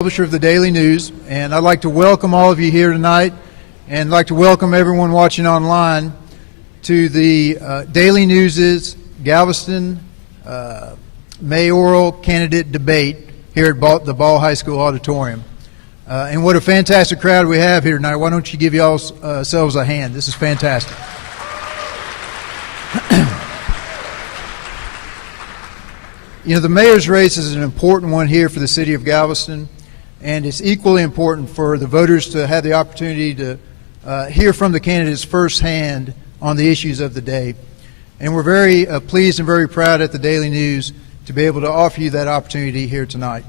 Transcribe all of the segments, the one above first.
Publisher of the Daily News, and I'd like to welcome all of you here tonight, and I'd like to welcome everyone watching online to the Daily News's Galveston Mayoral candidate debate here at the Ball High School auditorium. And what a fantastic crowd we have here tonight. Why don't you give yourselves a hand? This is fantastic. You know, the mayor's race is an important one here for the city of Galveston, and it's equally important for the voters to have the opportunity to hear from the candidates firsthand on the issues of the day. And we're very pleased and very proud at the Daily News to be able to offer you that opportunity here tonight.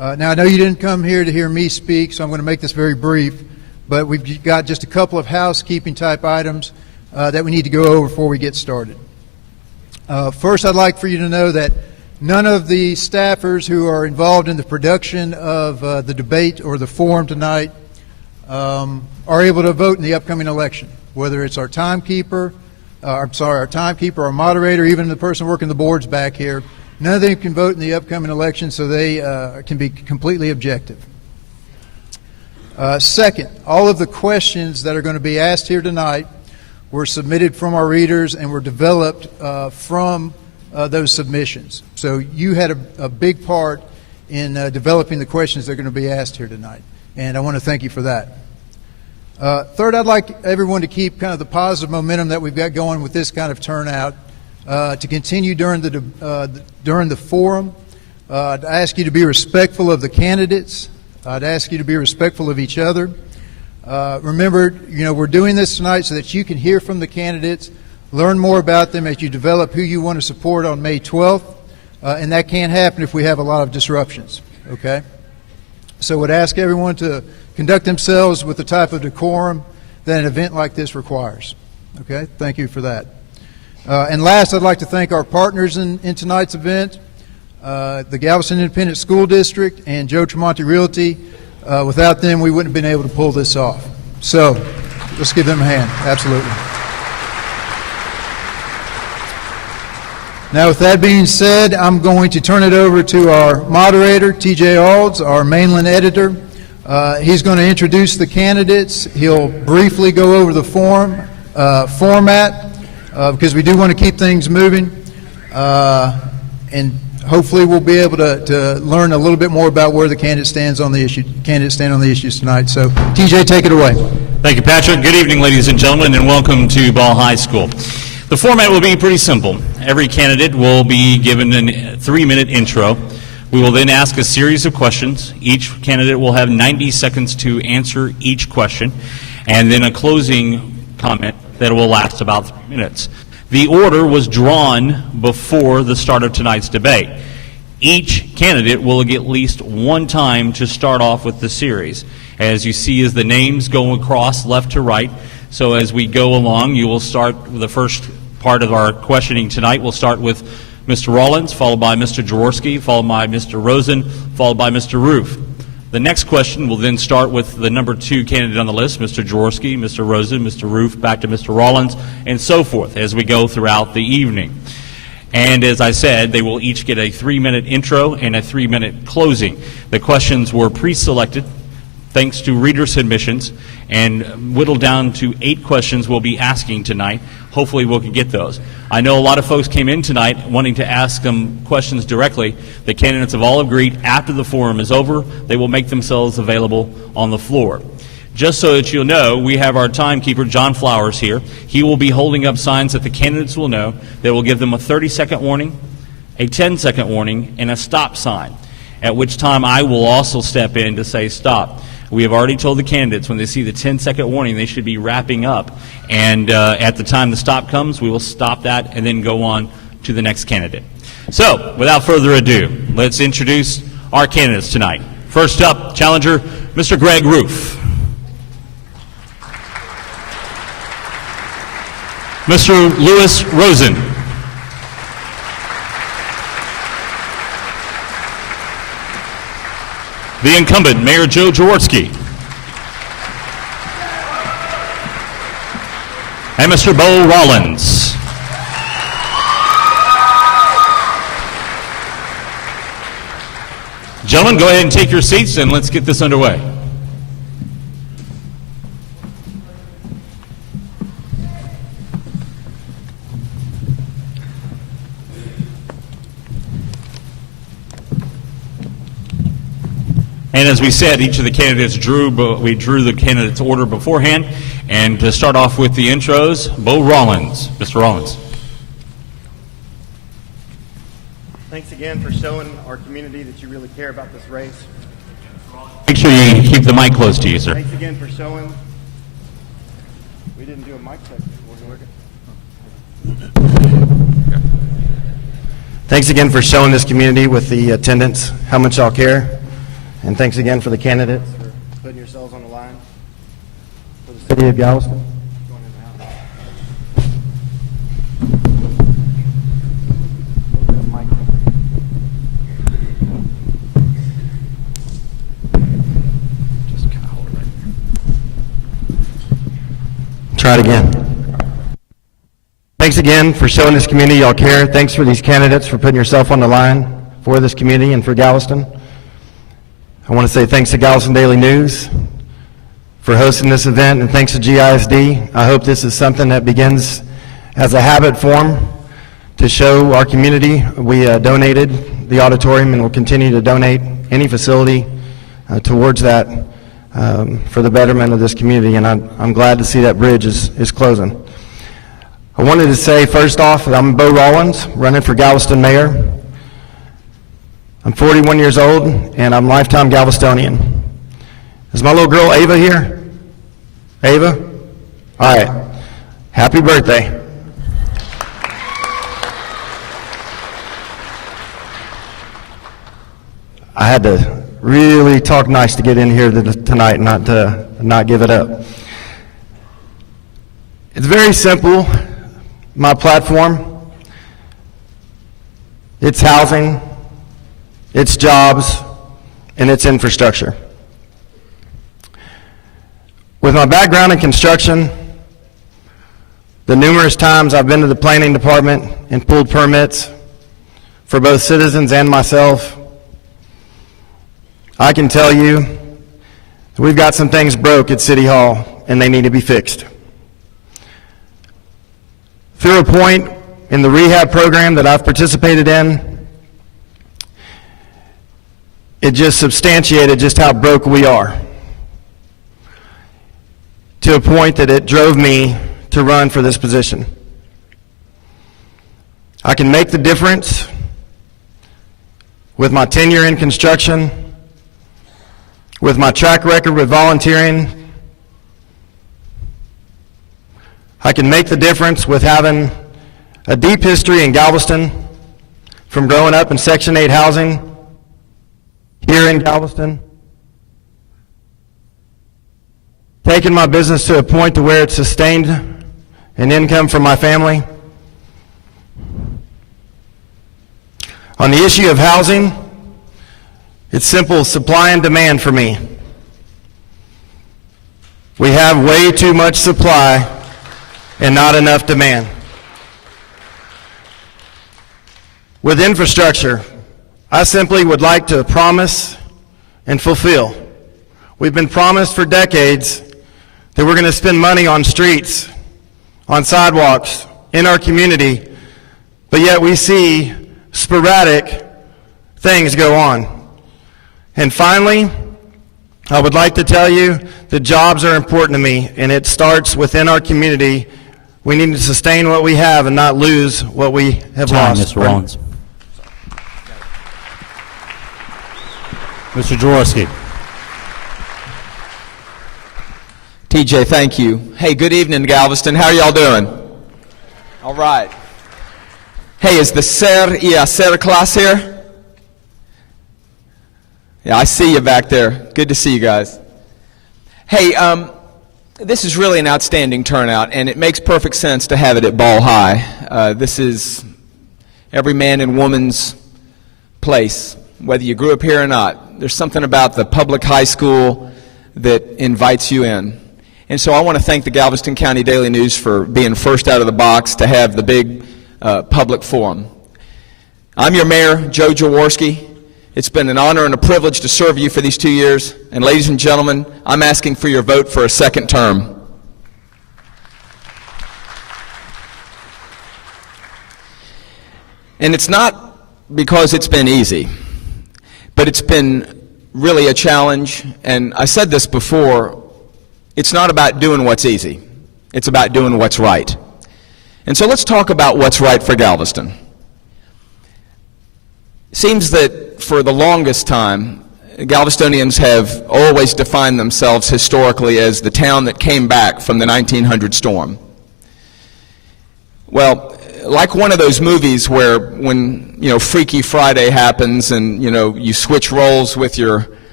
Now, I know you didn't come here to hear me speak, so I'm going to make this very brief, but we've got just a couple of housekeeping type items that we need to go over before we get started. First, I'd like for you to know that none of the staffers who are involved in the production of the debate or the forum tonight are able to vote in the upcoming election, whether it's our timekeeper, our moderator, even the person working the boards back here. None of them can vote in the upcoming election, so they can be completely objective. Second, all of the questions that are going to be asked here tonight were submitted from our readers and were developed from those submissions. So you had a big part in developing the questions that are going to be asked here tonight, and I want to thank you for that. Third, I'd like everyone to keep kind of the positive momentum that we've got going with this kind of turnout to continue during the forum. I'd ask you to be respectful of the candidates. I'd ask you to be respectful of each other. Remember, you know, we're doing this tonight so that you can hear from the candidates, learn more about them as you develop who you want to support on May 12th, and that can't happen if we have a lot of disruptions, okay? So I would ask everyone to conduct themselves with the type of decorum that an event like this requires, okay? Thank you for that. And last, I'd like to thank our partners in tonight's event, the Galveston Independent School District and Joe Tremonti Realty. Without them, we wouldn't have been able to pull this off. So let's give them a hand, absolutely. Now, with that being said, I'm going to turn it over to our moderator, TJ Alds, our mainland editor. He's going to introduce the candidates. He'll briefly go over the format, because we do want to keep things moving. And hopefully we'll be able to learn a little bit more about where the candidates stand on the issues tonight. So, TJ, take it away. Thank you, Patrick. Good evening, ladies and gentlemen, and welcome to Ball High School. The format will be pretty simple. Every candidate will be given a 3-minute intro. We will then ask a series of questions. Each candidate will have 90 seconds to answer each question, and then a closing comment that will last about 3 minutes. The order was drawn before the start of tonight's debate. Each candidate will get at least one time to start off with the series. As you see, as the names go across left to right, so as we go along, you will start with the first part of our questioning tonight. We'll start with Mr. Rollins, followed by Mr. Jaworski, followed by Mr. Rosen, followed by Mr. Roof. The next question will then start with the number 2 candidate on the list, Mr. Jaworski, Mr. Rosen, Mr. Roof, back to Mr. Rollins, and so forth as we go throughout the evening. And as I said, they will each get a 3-minute intro and a 3-minute closing. The questions were pre-selected thanks to reader submissions, and whittled down to 8 questions we'll be asking tonight. Hopefully we can get those. I know a lot of folks came in tonight wanting to ask them questions directly. The candidates have all agreed after the forum is over, they will make themselves available on the floor. Just so that you'll know, we have our timekeeper, John Flowers, here. He will be holding up signs that the candidates will know that will give them a 30-second warning, a 10-second warning, and a stop sign, at which time I will also step in to say stop. We have already told the candidates when they see the 10-second warning they should be wrapping up, and at the time the stop comes we will stop that and then go on to the next candidate. So without further ado, let's introduce our candidates tonight. First up, challenger Mr. Greg Roof, Mr. Lewis Rosen, the incumbent, Mayor Joe Jaworski, and Mr. Bo Rollins. Gentlemen, go ahead and take your seats and let's get this underway. And as we said, each of the candidates we drew the candidates' order beforehand. And to start off with the intros, Bo Rollins. Mr. Rollins. Thanks again for showing our community that you really care about this race. Make sure you keep the mic close to you, sir. Thanks again for showing. We didn't do a mic check before. Thanks again for showing this community with the attendance how much y'all care. And thanks again for the candidates for putting yourselves on the line for the city of Galveston. Try it again. Thanks again for showing this community y'all care. Thanks for these candidates for putting yourself on the line for this community and for Galveston. I want to say thanks to Galveston Daily News for hosting this event, and thanks to GISD. I hope this is something that begins as a habit form to show our community. We donated the auditorium and will continue to donate any facility towards that for the betterment of this community, and I'm glad to see that bridge is closing. I wanted to say first off that I'm Bo Rollins, running for Galveston mayor. I'm 41 years old, and I'm lifetime Galvestonian. Is my little girl Ava here? Ava? All right. Happy birthday. I had to really talk nice to get in here tonight, not give it up. It's very simple. My platform, it's housing, it's jobs, and it's infrastructure. With my background in construction, the numerous times I've been to the planning department and pulled permits for both citizens and myself, I can tell you we've got some things broke at City Hall and they need to be fixed. Through a point in the rehab program that I've participated in, it just substantiated just how broke we are, to a point that it drove me to run for this position. I can make the difference with my tenure in construction, with my track record with volunteering. I can make the difference with having a deep history in Galveston, from growing up in Section 8 housing here in Galveston, taking my business to a point to where it sustained an income for my family. On the issue of housing, it's simple supply and demand for me. We have way too much supply and not enough demand. With infrastructure, I simply would like to promise and fulfill. We've been promised for decades that we're going to spend money on streets, on sidewalks, in our community, but yet we see sporadic things go on. And finally, I would like to tell you that jobs are important to me, and it starts within our community. We need to sustain what we have and not lose what we have lost. Mr. Rollins. Mr. Jaworski. TJ, thank you. Hey, good evening, Galveston. How are y'all doing? All right. Hey, is the Ser y Hacer class here? Yeah, I see you back there. Good to see you guys. Hey, this is really an outstanding turnout, and it makes perfect sense to have it at Ball High. This is every man and woman's place, whether you grew up here or not. There's something about the public high school that invites you in. And so I want to thank the Galveston County Daily News for being first out of the box to have the big public forum. I'm your mayor, Joe Jaworski, It's been an honor and a privilege to serve you for these 2 years. And ladies and gentlemen, I'm asking for your vote for a second term. And it's not because it's been easy, but it's been really a challenge. And I said this before, it's not about doing what's easy. It's about doing what's right. And so let's talk about what's right for Galveston. It seems that for the longest time, Galvestonians have always defined themselves historically as the town that came back from the 1900 storm. Well, like one of those movies where when, Freaky Friday happens and, you switch roles with your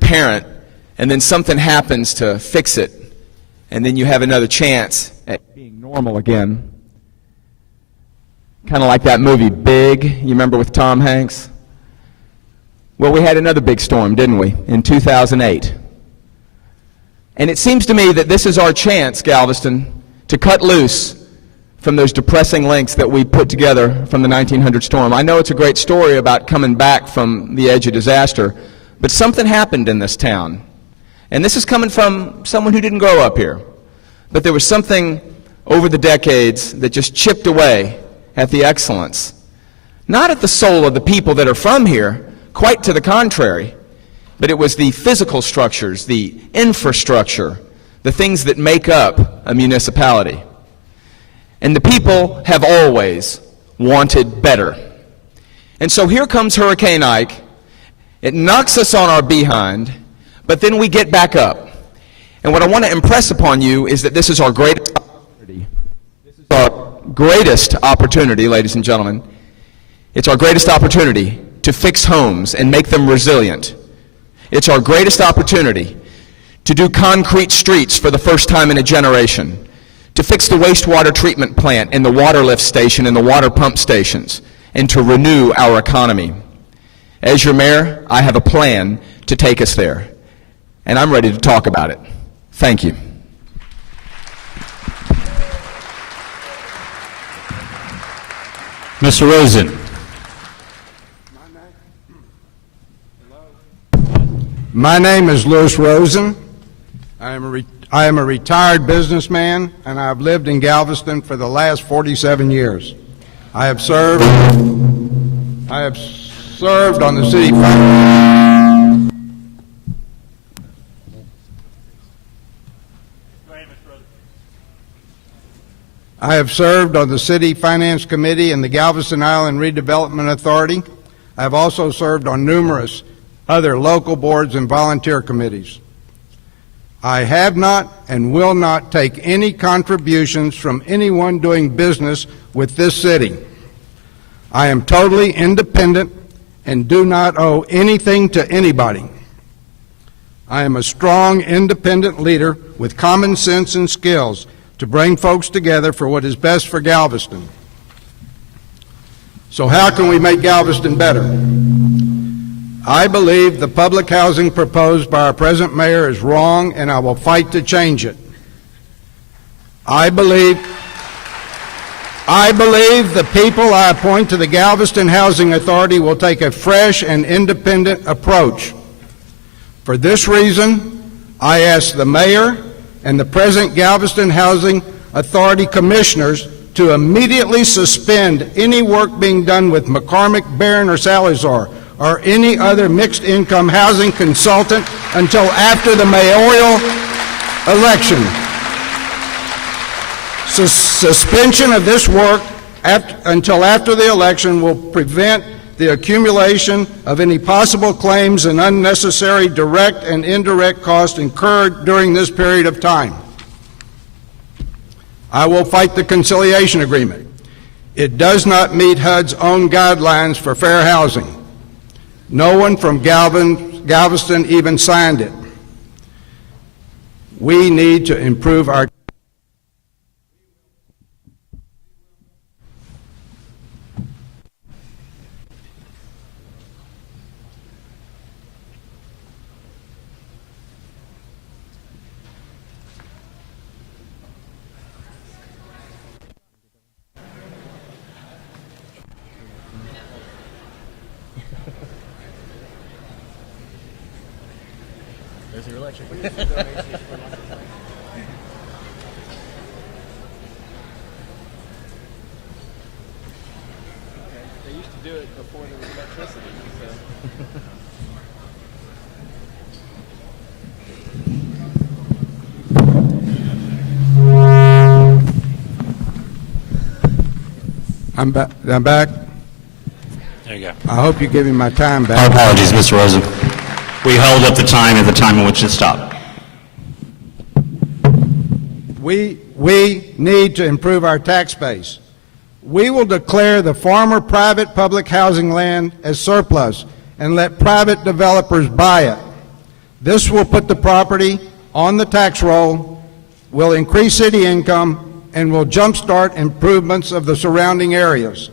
parent and then something happens to fix it and then you have another chance at being normal again. Kind of like that movie Big, you remember, with Tom Hanks? Well, we had another big storm, didn't we, in 2008. And it seems to me that this is our chance, Galveston, to cut loose from those depressing links that we put together from the 1900 storm. I know it's a great story about coming back from the edge of disaster, but something happened in this town. And this is coming from someone who didn't grow up here. But there was something over the decades that just chipped away at the excellence. Not at the soul of the people that are from here, quite to the contrary, but it was the physical structures, the infrastructure, the things that make up a municipality. And the people have always wanted better. And so here comes Hurricane Ike. It knocks us on our behind, but then we get back up. And what I want to impress upon you is that this is our greatest opportunity. This is our greatest opportunity, ladies and gentlemen. It's our greatest opportunity to fix homes and make them resilient. It's our greatest opportunity to do concrete streets for the first time in a generation, to fix the wastewater treatment plant and the water lift station and the water pump stations, and to renew our economy. As your mayor, I have a plan to take us there, and I'm ready to talk about it. Thank you. Mr. Rosen. My name is Louis Rosen. I am a retired businessman, and I've lived in Galveston for the last 47 years. I have served on the city I have served on the City Finance Committee and the Galveston Island Redevelopment Authority. I have also served on numerous other local boards and volunteer committees. I have not and will not take any contributions from anyone doing business with this city. I am totally independent and do not owe anything to anybody. I am a strong, independent leader with common sense and skills to bring folks together for what is best for Galveston. So how can we make Galveston better? I believe the public housing proposed by our present mayor is wrong, and I will fight to change it. I believe the people I appoint to the Galveston Housing Authority will take a fresh and independent approach. For this reason, I ask the mayor and the present Galveston Housing Authority commissioners to immediately suspend any work being done with McCormick, Barron, or Salazar, or any other mixed-income housing consultant until after the mayoral election. Suspension of this work until after the election will prevent the accumulation of any possible claims and unnecessary direct and indirect costs incurred during this period of time. I will fight the conciliation agreement. It does not meet HUD's own guidelines for fair housing. No one from Galveston even signed it. We need to improve our There's your election. They used to do it before there was electricity. I'm back. There you go. I hope you give me my time Our back. apologies, Mr. Rosen. We held up the time at the time in which it stopped. We need to improve our tax base. We will declare the former private public housing land as surplus and let private developers buy it. This will put the property on the tax roll, will increase city income, and will jumpstart improvements of the surrounding areas.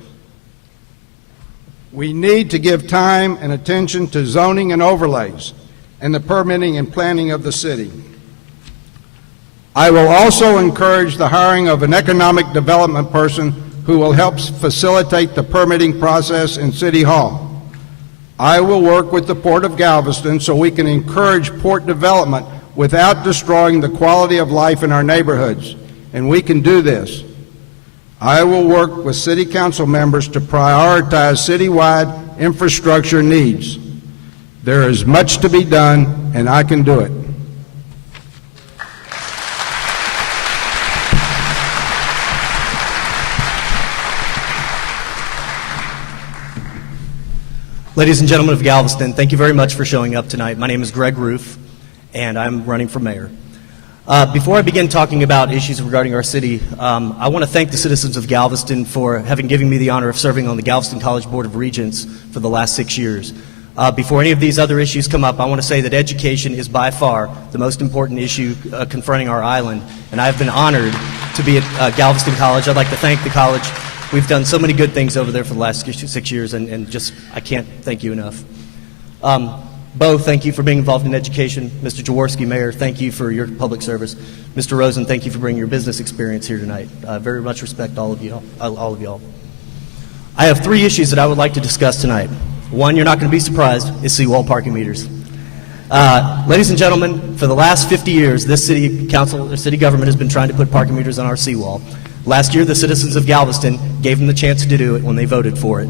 We need to give time and attention to zoning and overlays and the permitting and planning of the city. I will also encourage the hiring of an economic development person who will help facilitate the permitting process in City Hall. I will work with the Port of Galveston so we can encourage port development without destroying the quality of life in our neighborhoods, and we can do this. I will work with City Council members to prioritize citywide infrastructure needs. There is much to be done, and I can do it. Ladies and gentlemen of Galveston, thank you very much for showing up tonight. My name is Greg Roof, and I'm running for mayor. Before I begin talking about issues regarding our city, I want to thank the citizens of Galveston for having given me the honor of serving on the Galveston College Board of Regents for the last 6 years. Before any of these other issues come up, I want to say that education is by far the most important issue confronting our island, and I've been honored to be at Galveston College. I'd like to thank the college. We've done so many good things over there for the last 6 years, and just I can't thank you enough. Bo, thank you for being involved in education. Mr. Jaworski, Mayor, thank you for your public service. Mr. Rosen, thank you for bringing your business experience here tonight. Very much respect all of y'all. I have 3 issues that I would like to discuss tonight. One, you're not going to be surprised, is seawall parking meters. Ladies and gentlemen, for the last 50 years, this city council or city government has been trying to put parking meters on our seawall. Last year, the citizens of Galveston gave them the chance to do it when they voted for it.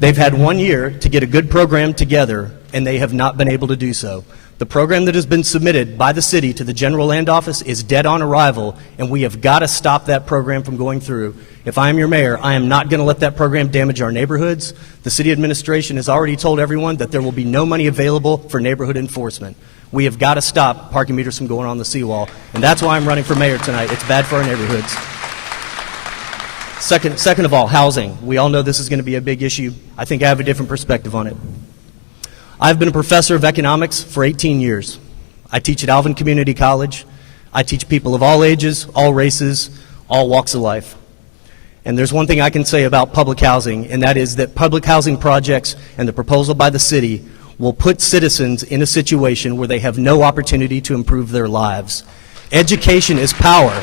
They've had 1 year to get a good program together, and they have not been able to do so. The program that has been submitted by the city to the General Land Office is dead on arrival, and we have got to stop that program from going through. If I am your mayor, I am not going to let that program damage our neighborhoods. The city administration has already told everyone that there will be no money available for neighborhood enforcement. We have got to stop parking meters from going on the seawall, and that's why I'm running for mayor tonight. It's bad for our neighborhoods. Second of all, housing. We all know this is going to be a big issue. I think I have a different perspective on it. I've been a professor of economics for 18 years. I teach at Alvin Community College. I teach people of all ages, all races, all walks of life. And there's one thing I can say about public housing, and that is that public housing projects and the proposal by the city will put citizens in a situation where they have no opportunity to improve their lives. Education is power.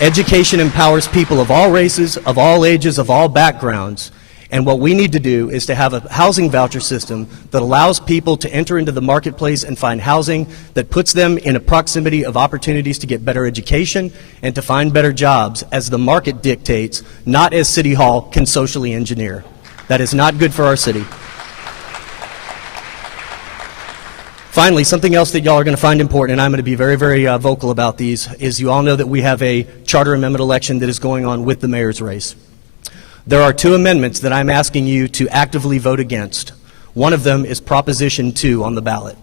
Education empowers people of all races, of all ages, of all backgrounds. And what we need to do is to have a housing voucher system that allows people to enter into the marketplace and find housing that puts them in a proximity of opportunities to get better education and to find better jobs as the market dictates, not as City Hall can socially engineer. That is not good for our city. Finally, something else that y'all are going to find important, and I'm going to be very, very vocal about these, is you all know that we have a charter amendment election that is going on with the mayor's race. There are 2 amendments that I'm asking you to actively vote against. One of them is Proposition 2 on the ballot.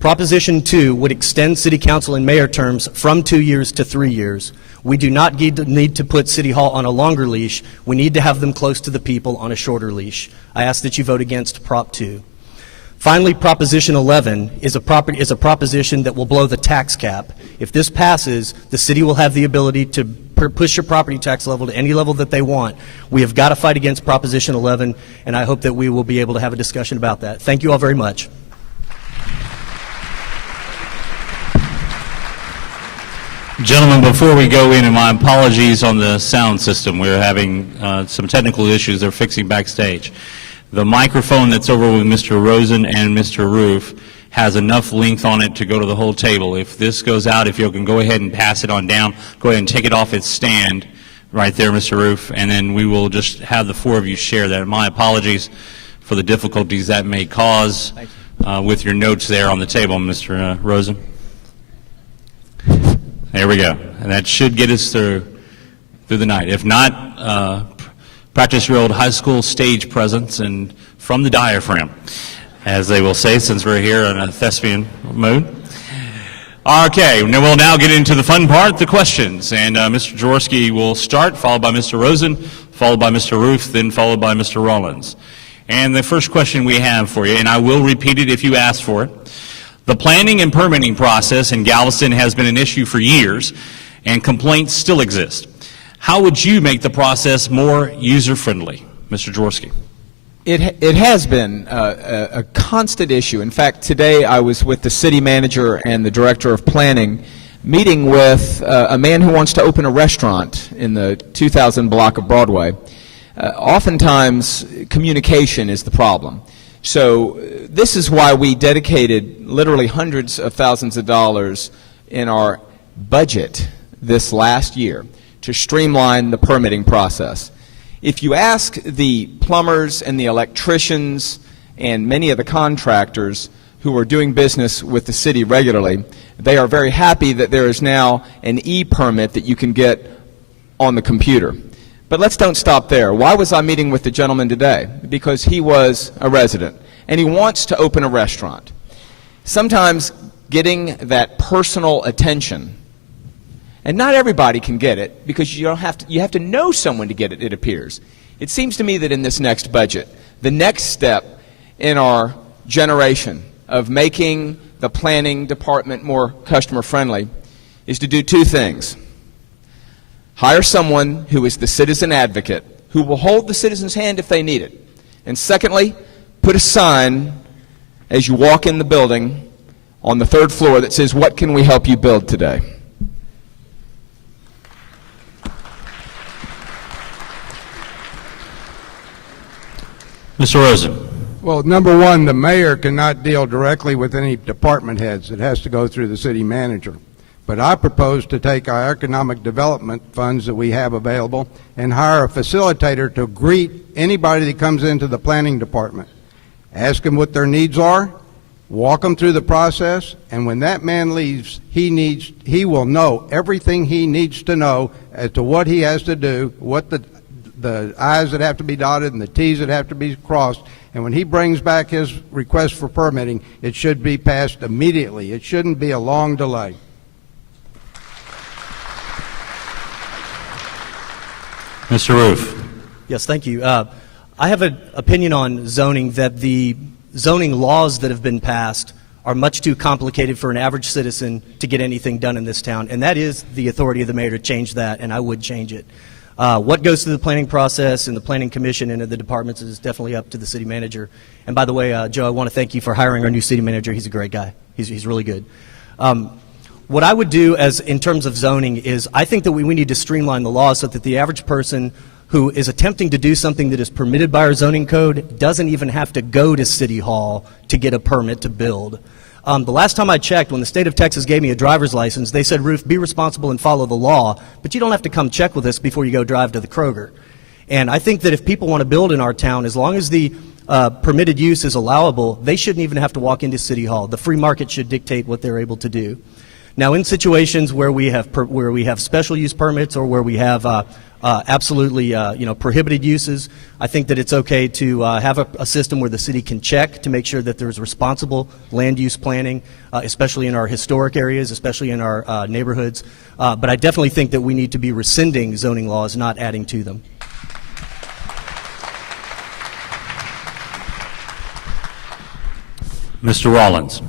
Proposition 2 would extend city council and mayor terms from 2 years to 3 years. We do not need to put City Hall on a longer leash. We need to have them close to the people on a shorter leash. I ask that you vote against Prop 2. Finally, Proposition 11 is a proposition that will blow the tax cap. If this passes, the city will have the ability to push your property tax level to any level that they want. We have got to fight against Proposition 11, and I hope that we will be able to have a discussion about that. Thank you all very much. Gentlemen, before we go in, and my apologies on the sound system. We're having some technical issues they're fixing backstage. The microphone that's over with Mr. Rosen and Mr. Roof has enough length on it to go to the whole table. If this goes out, if you can go ahead and pass it on down, go ahead and take it off its stand right there, Mr. Roof, and then we will just have the four of you share that. My apologies for the difficulties that may cause with your notes there on the table, Mr. Rosen. There we go. And that should get us through the night. If not, practice your old high school stage presence and from the diaphragm, as they will say, since we're here in a thespian mood. Okay, we'll now get into the fun part, the questions. And Mr. Jaworski will start, followed by Mr. Rosen, followed by Mr. Roof, then followed by Mr. Rollins. And the first question we have for you, and I will repeat it if you ask for it. The planning and permitting process in Galveston has been an issue for years, and complaints still exist. How would you make the process more user-friendly, Mr. Jaworski? It has been a constant issue. In fact, today I was with the city manager and the director of planning meeting with a man who wants to open a restaurant in the 2000 block of Broadway. Oftentimes, communication is the problem. So this is why we dedicated literally hundreds of thousands of dollars in our budget this last year to streamline the permitting process. If you ask the plumbers and the electricians and many of the contractors who are doing business with the city regularly, they are very happy that there is now an e-permit that you can get on the computer. But let's don't stop there. Why was I meeting with the gentleman today? Because he was a resident and he wants to open a restaurant. Sometimes getting that personal attention, and not everybody can get it because you have to know someone to get it, it appears. It seems to me that in this next budget, the next step in our generation of making the planning department more customer friendly is to do two things. Hire someone who is the citizen advocate, who will hold the citizen's hand if they need it. And secondly, put a sign as you walk in the building on the third floor that says, "What can we help you build today?" Mr. Rosen. Well, number one, the mayor cannot deal directly with any department heads. It has to go through the city manager. But I propose to take our economic development funds that we have available and hire a facilitator to greet anybody that comes into the planning department. Ask them what their needs are, walk them through the process, and when that man leaves, he will know everything he needs to know as to what he has to do, what the I's that have to be dotted and the T's that have to be crossed. And when he brings back his request for permitting, it should be passed immediately. It shouldn't be a long delay. Mr. Roof. Yes, thank you. I have an opinion on zoning that the zoning laws that have been passed are much too complicated for an average citizen to get anything done in this town, and that is the authority of the mayor to change that, and I would change it. What goes through the planning process and the planning commission and the departments is definitely up to the city manager. And by the way, Joe, I want to thank you for hiring our new city manager. He's a great guy. He's really good. What I would do in terms of zoning is I think that we need to streamline the law so that the average person who is attempting to do something that is permitted by our zoning code doesn't even have to go to City Hall to get a permit to build. The last time I checked, when the state of Texas gave me a driver's license, they said, "Ruth, be responsible and follow the law, but you don't have to come check with us before you go drive to the Kroger." And I think that if people want to build in our town, as long as the permitted use is allowable, they shouldn't even have to walk into City Hall. The free market should dictate what they're able to do. Now, in situations where we have special use permits or where we have absolutely prohibited uses, I think that it's okay to have a system where the city can check to make sure that there's responsible land use planning, especially in our historic areas, especially in our neighborhoods. But I definitely think that we need to be rescinding zoning laws, not adding to them. Mr. Rollins.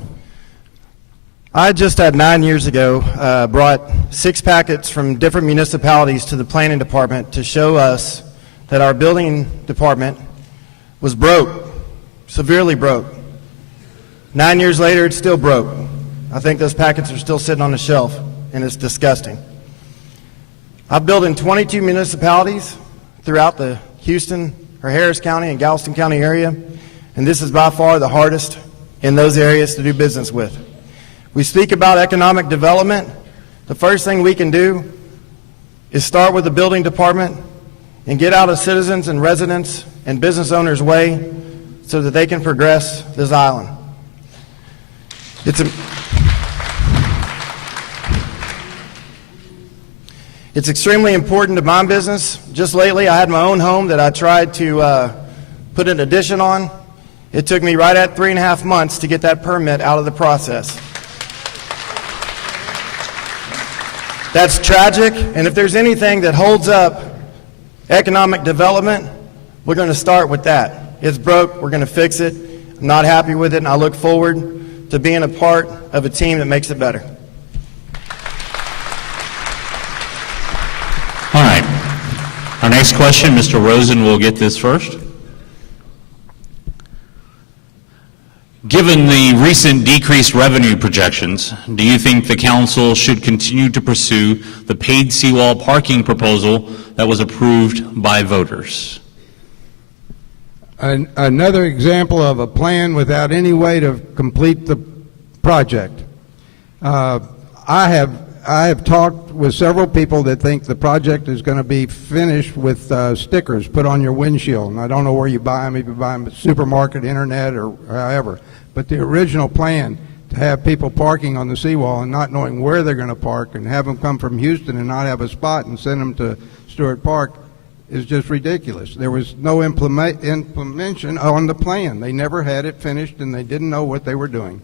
I just 9 years ago brought 6 packets from different municipalities to the planning department to show us that our building department was broke, severely broke. 9 years later, it's still broke. I think those packets are still sitting on the shelf, and it's disgusting. I've built in 22 municipalities throughout the for Harris County and Galveston County area, and this is by far the hardest in those areas to do business with. We speak about economic development. The first thing we can do is start with the building department and get out of citizens and residents and business owners' way so that they can progress this island. It's extremely important to my business. Just lately, I had my own home that I tried to put an addition on. It took me right at 3.5 months to get that permit out of the process. That's tragic, and if there's anything that holds up economic development, we're going to start with that. It's broke, we're going to fix it. I'm not happy with it, and I look forward to being a part of a team that makes it better. All right. Our next question, Mr. Rosen will get this first. Given the recent decreased revenue projections, do you think the council should continue to pursue the paid seawall parking proposal that was approved by voters? Another example of a plan without any way to complete the project. I have talked with several people that think the project is going to be finished with stickers put on your windshield, and I don't know where you buy them, if you buy them at the supermarket, internet, or however. But the original plan to have people parking on the seawall and not knowing where they're going to park and have them come from Houston and not have a spot and send them to Stewart Park is just ridiculous. There was no implementation on the plan. They never had it finished, and they didn't know what they were doing.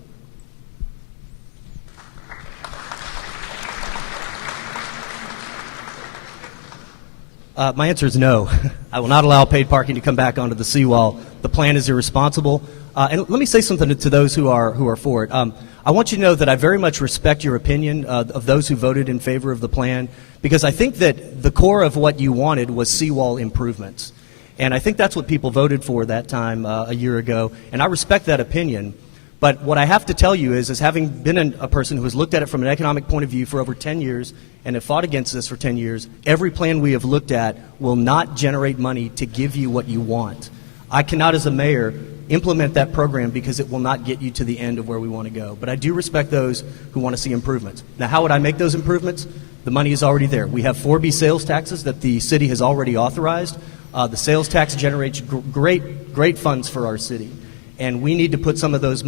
My answer is no. I will not allow paid parking to come back onto the seawall. The plan is irresponsible. And let me say something to those who are for it. I want you to know that I very much respect your opinion of those who voted in favor of the plan, because I think that the core of what you wanted was seawall improvements. And I think that's what people voted for that time a year ago, and I respect that opinion. But what I have to tell you is having been a person who has looked at it from an economic point of view for over 10 years and have fought against this for 10 years, every plan we have looked at will not generate money to give you what you want. I cannot, as a mayor, implement that program because it will not get you to the end of where we want to go. But I do respect those who want to see improvements. Now, how would I make those improvements? The money is already there. We have 4B sales taxes that the city has already authorized. The sales tax generates great funds for our city. And we need to put some of those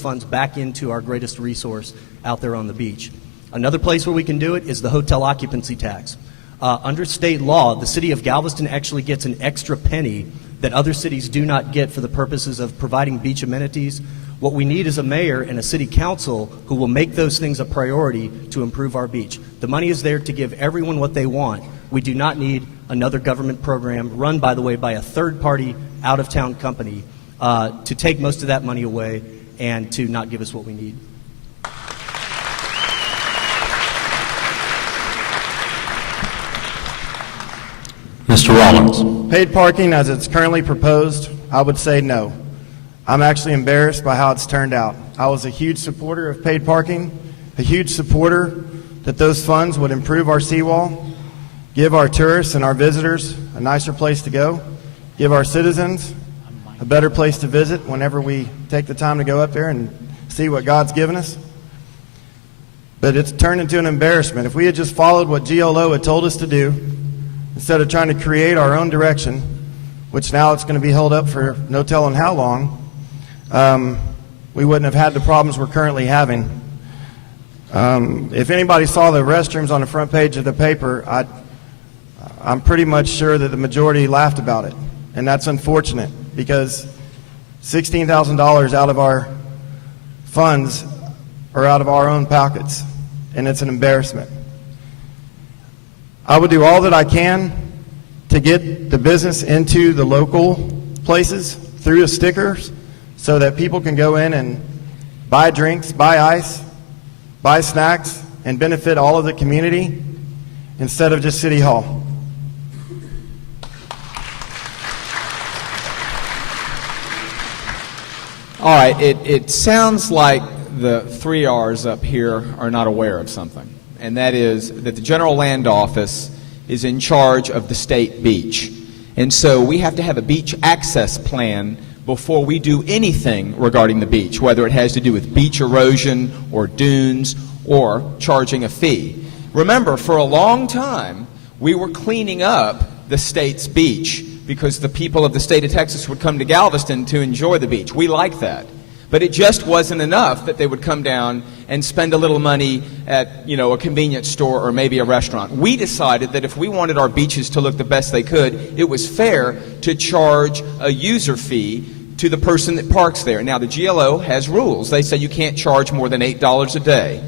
funds back into our greatest resource out there on the beach. Another place where we can do it is the hotel occupancy tax. Under state law, the city of Galveston actually gets an extra penny that other cities do not get for the purposes of providing beach amenities. What we need is a mayor and a city council who will make those things a priority to improve our beach. The money is there to give everyone what they want. We do not need another government program run, by the way, by a third-party, out-of-town company to take most of that money away and to not give us what we need. Mr. Rollins. Paid parking as it's currently proposed, I would say no. I'm actually embarrassed by how it's turned out. I was a huge supporter of paid parking, a huge supporter that those funds would improve our seawall, give our tourists and our visitors a nicer place to go, give our citizens a better place to visit whenever we take the time to go up there and see what God's given us. But it's turned into an embarrassment. If we had just followed what GLO had told us to do, instead of trying to create our own direction, which now it's going to be held up for no telling how long, we wouldn't have had the problems we're currently having. If anybody saw the restrooms on the front page of the paper, I'm pretty much sure that the majority laughed about it. And that's unfortunate because $16,000 out of our funds are out of our own pockets, and it's an embarrassment. I would do all that I can to get the business into the local places through the stickers so that people can go in and buy drinks, buy ice, buy snacks, and benefit all of the community instead of just City Hall. All right, it sounds like the 3 R's up here are not aware of something, and that is that the General Land Office is in charge of the state beach. And so we have to have a beach access plan before we do anything regarding the beach, whether it has to do with beach erosion or dunes or charging a fee. Remember, for a long time, we were cleaning up the state's beach because the people of the state of Texas would come to Galveston to enjoy the beach. We like that. But it just wasn't enough that they would come down and spend a little money at, a convenience store or maybe a restaurant. We decided that if we wanted our beaches to look the best they could, it was fair to charge a user fee to the person that parks there. Now, the GLO has rules. They say you can't charge more than $8 a day.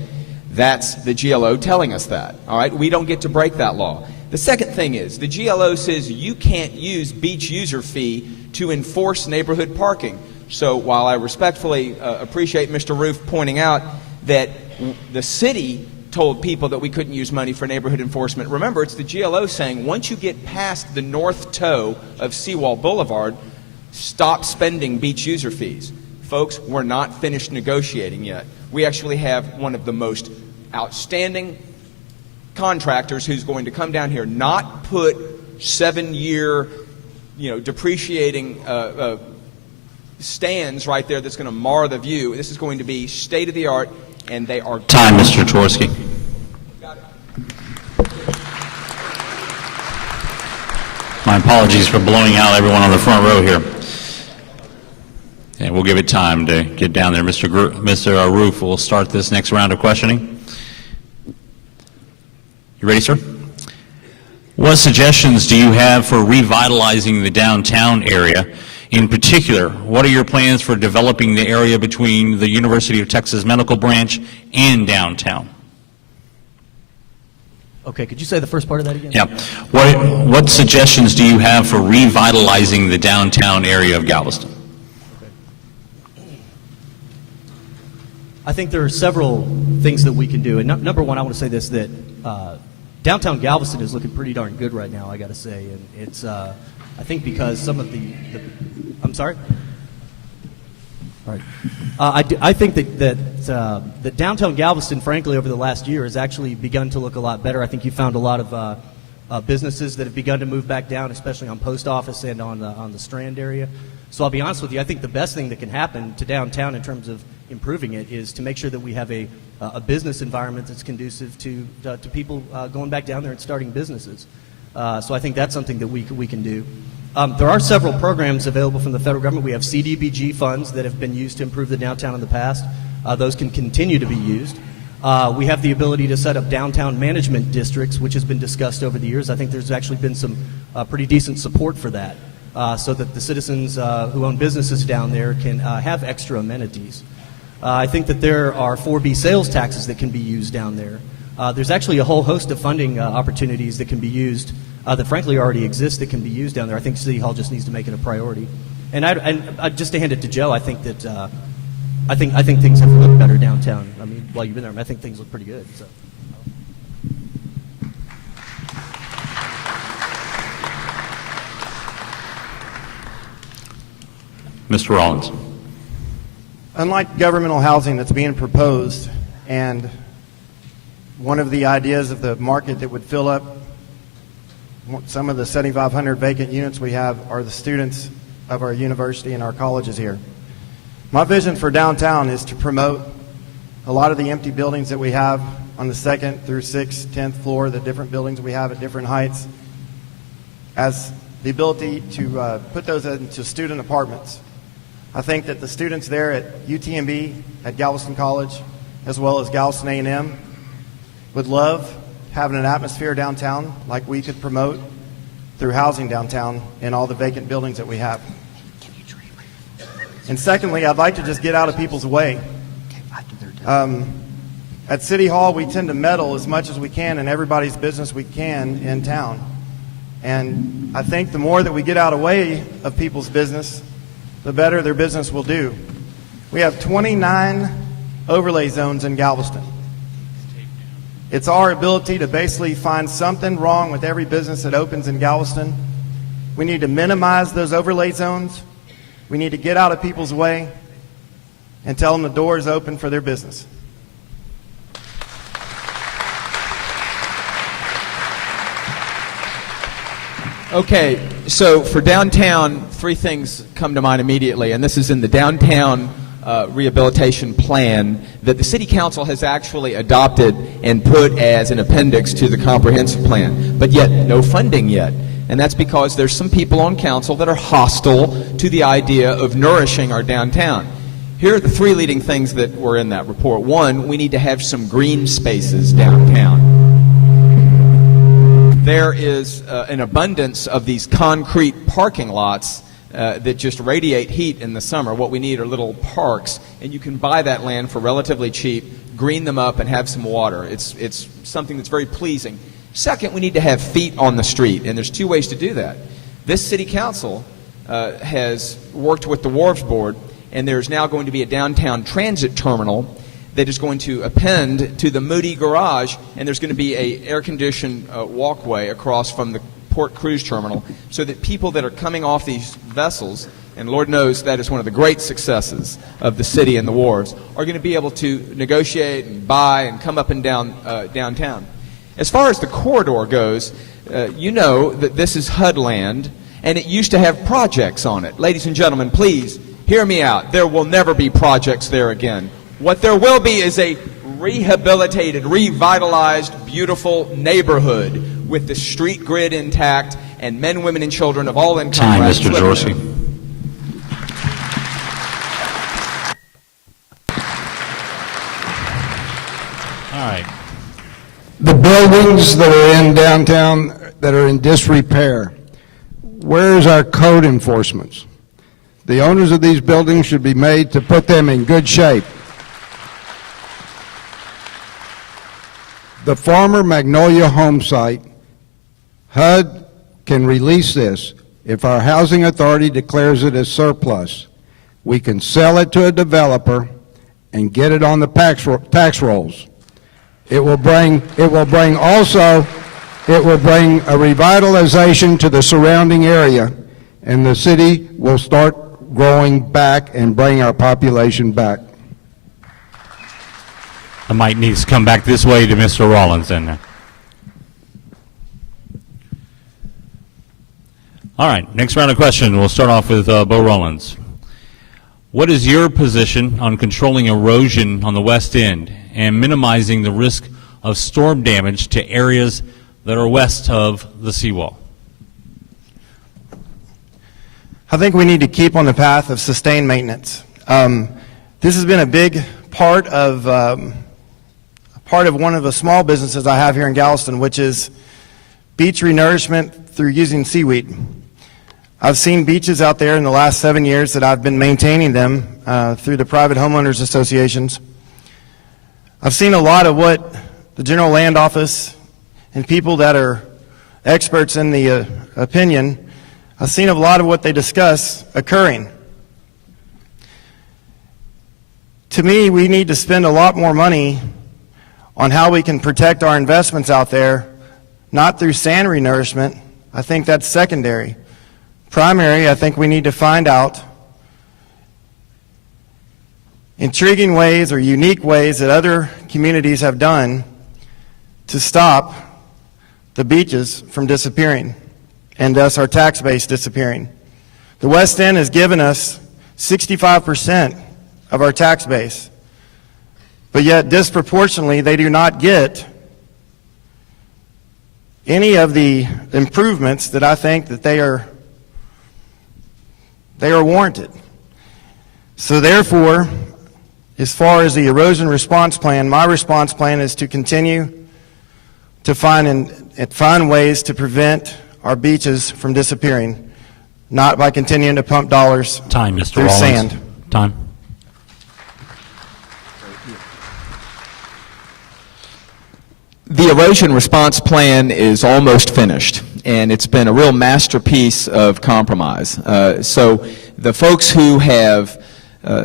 That's the GLO telling us that. All right? We don't get to break that law. The second thing is, the GLO says you can't use beach user fee to enforce neighborhood parking. So while I respectfully appreciate Mr. Roof pointing out that the city told people that we couldn't use money for neighborhood enforcement, remember, it's the GLO saying once you get past the north toe of Seawall Boulevard, stop spending beach user fees. Folks, we're not finished negotiating yet. We actually have one of the most outstanding contractors who's going to come down here, not put 7-year, depreciating stands right there that's going to mar the view. This is going to be state-of-the-art, and they are... Time, Mr. Jaworski. My apologies for blowing out everyone on the front row here. And we'll give it time to get down there. Mr. Roof will start this next round of questioning. You ready, sir? What suggestions do you have for revitalizing the downtown area? In particular, what are your plans for developing the area between the University of Texas Medical Branch and downtown? Okay, could you say the first part of that again? Yeah. What suggestions do you have for revitalizing the downtown area of Galveston? I think there are several things that we can do. And number one, I want to say this, that downtown Galveston is looking pretty darn good right now, I got to say. And it's, I think because some of the I'm sorry? All right. I think that downtown Galveston, frankly, over the last year has actually begun to look a lot better. I think you found a lot of businesses that have begun to move back down, especially on Post Office and on the Strand area. So I'll be honest with you, I think the best thing that can happen to downtown in terms of improving it is to make sure that we have a business environment that's conducive to people going back down there and starting businesses. So I think that's something that we can do. There are several programs available from the federal government. We have CDBG funds that have been used to improve the downtown in the past. Those can continue to be used. We have the ability to set up downtown management districts, which has been discussed over the years. I think there's actually been some pretty decent support for that, so that the citizens who own businesses down there can have extra amenities. I think that there are 4B sales taxes that can be used down there. There's actually a whole host of funding opportunities that can be used that frankly already exist that can be used down there. I think City Hall just needs to make it a priority. And just to hand it to Joe, I think that I think things have looked better downtown. I mean, while you've been there, I think things look pretty good. So. Mr. Rollins. Unlike governmental housing that's being proposed, and one of the ideas of the market that would fill up some of the 7,500 vacant units we have are the students of our university and our colleges here. My vision for downtown is to promote a lot of the empty buildings that we have on the 2nd through 6th, 10th floor, the different buildings we have at different heights, as the ability to put those into student apartments. I think that the students there at UTMB, at Galveston College, as well as Galveston A&M, would love having an atmosphere downtown like we could promote through housing downtown in all the vacant buildings that we have. And secondly, I'd like to just get out of people's way. At City Hall, we tend to meddle as much as we can in everybody's business we can in town. And I think the more that we get out of the way of people's business, the better their business will do. We have 29 overlay zones in Galveston. It's our ability to basically find something wrong with every business that opens in Galveston. We need to minimize those overlay zones. We need to get out of people's way and tell them the door is open for their business. Okay, so for downtown, three things come to mind immediately, and this is in the downtown rehabilitation plan that the City Council has actually adopted and put as an appendix to the comprehensive plan, but yet no funding yet. And that's because there's some people on council that are hostile to the idea of nourishing our downtown. Here are the three leading things that were in that report. One, we need to have some green spaces downtown. There is an abundance of these concrete parking lots that just radiate heat in the summer. What we need are little parks, and you can buy that land for relatively cheap, green them up, and have some water. It's something that's very pleasing. Second, we need to have feet on the street, and there's two ways to do that. This City Council has worked with the Wharves Board, and there's now going to be a downtown transit terminal that is going to append to the Moody Garage, and there's going to be a air-conditioned walkway across from the Port Cruise Terminal so that people that are coming off these vessels, and Lord knows that is one of the great successes of the city and the wharves, are going to be able to negotiate and buy and come up and down downtown. As far as the corridor goes, you know that this is HUD land, and it used to have projects on it. Ladies and gentlemen, please hear me out. There will never be projects there again. What there will be is a rehabilitated, revitalized, beautiful neighborhood with the street grid intact and men, women, and children of all income Time, brackets Mr. living Dorsey. there. All right. The buildings that are in downtown that are in disrepair, where is our code enforcement? The owners of these buildings should be made to put them in good shape. The former Magnolia home site, HUD can release this if our housing authority declares it as surplus. We can sell it to a developer and get it on the tax rolls. It will bring a revitalization to the surrounding area, and the city will start growing back and bring our population back. I might need to come back this way to Mr. Rollins then. All right, next round of questions. We'll start off with Bo Rollins. What is your position on controlling erosion on the west end and minimizing the risk of storm damage to areas that are west of the seawall? I think we need to keep on the path of sustained maintenance. This has been a big part of one of the small businesses I have here in Galveston, which is beach renourishment through using seaweed. I've seen beaches out there in the last 7 years that I've been maintaining them through the private homeowners associations. I've seen a lot of what the General Land Office and people that are experts in the opinion, I've seen a lot of what they discuss occurring. To me, we need to spend a lot more money on how we can protect our investments out there, not through sand renourishment. I think that's secondary. Primary, I think we need to find out intriguing ways or unique ways that other communities have done to stop the beaches from disappearing and thus our tax base disappearing. The West End has given us 65% of our tax base, but yet disproportionately they do not get any of the improvements that I think that they are warranted. So therefore, as far as the erosion response plan, my response plan is to continue to find ways to prevent our beaches from disappearing, not by continuing to pump dollars Time, Mr. through Rollins. sand. Time. The erosion response plan is almost finished, and it's been a real masterpiece of compromise. So the folks who have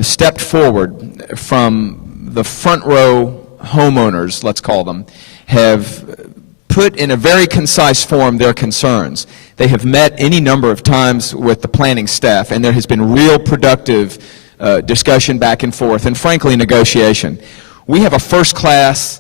stepped forward from the front row homeowners, let's call them, have put in a very concise form their concerns. They have met any number of times with the planning staff, and there has been real productive discussion back and forth, and frankly, negotiation. We have a first-class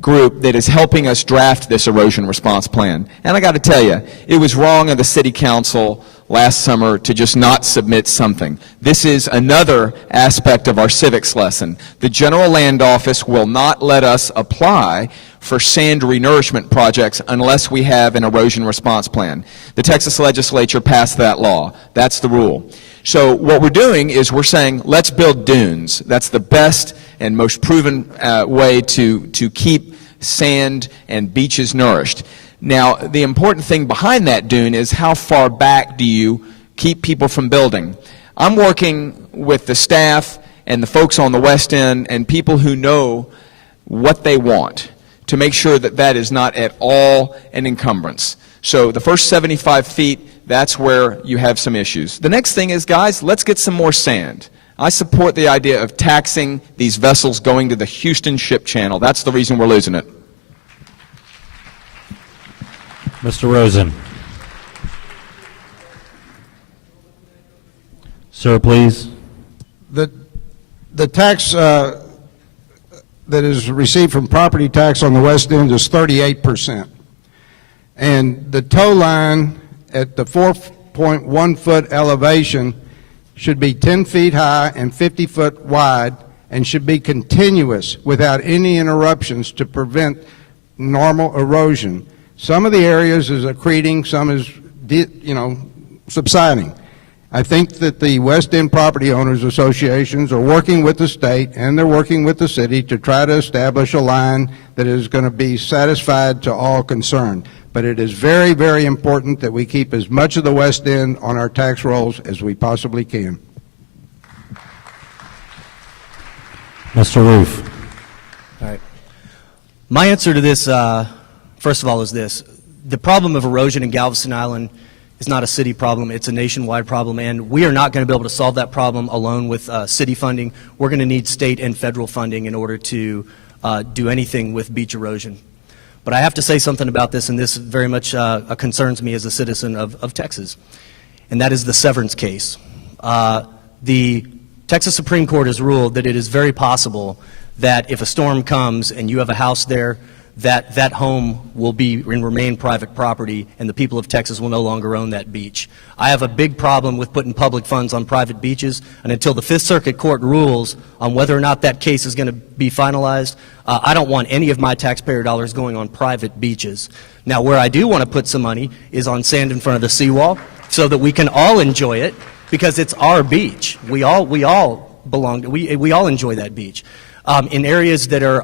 group that is helping us draft this erosion response plan. And I got to tell you, it was wrong of the City Council last summer to just not submit something. This is another aspect of our civics lesson. The General Land Office will not let us apply for sand renourishment projects unless we have an erosion response plan. The Texas legislature passed that law. That's the rule. So what we're doing is we're saying, let's build dunes. That's the best and most proven way to keep sand and beaches nourished. Now, the important thing behind that dune is how far back do you keep people from building? I'm working with the staff and the folks on the West End and people who know what they want to make sure that that is not at all an encumbrance. So the first 75 feet, that's where you have some issues. The next thing is, guys, let's get some more sand. I support the idea of taxing these vessels going to the Houston Ship Channel. That's the reason we're losing it. Mr. Rosen. Sir, please. The tax that is received from property tax on the West End is 38%. And the tow line at the 4.1 foot elevation should be 10 feet high and 50 foot wide and should be continuous without any interruptions to prevent normal erosion. Some of the areas is accreting, some is, subsiding. I think that the West End Property Owners Associations are working with the state and they're working with the city to try to establish a line that is going to be satisfied to all concerned. But it is very, very important that we keep as much of the West End on our tax rolls as we possibly can. Mr. Roof. All right. My answer to this, first of all, is this. The problem of erosion in Galveston Island is not a city problem. It's a nationwide problem, and we are not going to be able to solve that problem alone with city funding. We're going to need state and federal funding in order to do anything with beach erosion. But I have to say something about this, and this very much concerns me as a citizen of Texas, and that is the severance case. The Texas Supreme Court has ruled that it is very possible that if a storm comes and you have a house there, that home will be and remain private property, and the people of Texas will no longer own that beach. I have a big problem with putting public funds on private beaches, and until the Fifth Circuit Court rules on whether or not that case is going to be finalized, I don't want any of my taxpayer dollars going on private beaches. Now, where I do want to put some money is on sand in front of the seawall, so that we can all enjoy it, because it's our beach. We all belong to, we all enjoy that beach. In areas that are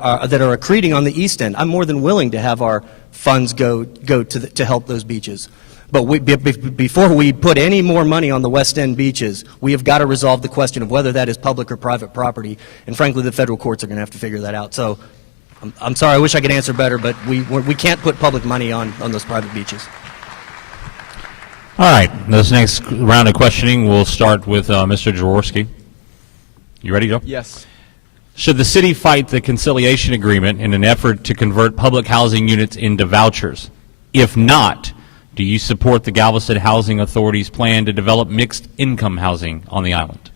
accreting on the east end, I'm more than willing to have our funds go to help those beaches. But before we put any more money on the west end beaches, we have got to resolve the question of whether that is public or private property. And frankly, the federal courts are going to have to figure that out. So I'm sorry, I wish I could answer better, but we can't put public money on those private beaches. All right, this next round of questioning will start with Mr. Jaworski. You ready, Joe? Yes. Should the city fight the conciliation agreement in an effort to convert public housing units into vouchers? If not, do you support the Galveston Housing Authority's plan to develop mixed income housing on the island?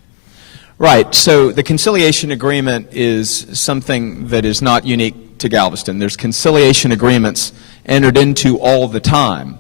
Right. So the conciliation agreement is something that is not unique to Galveston. There's conciliation agreements entered into all the time.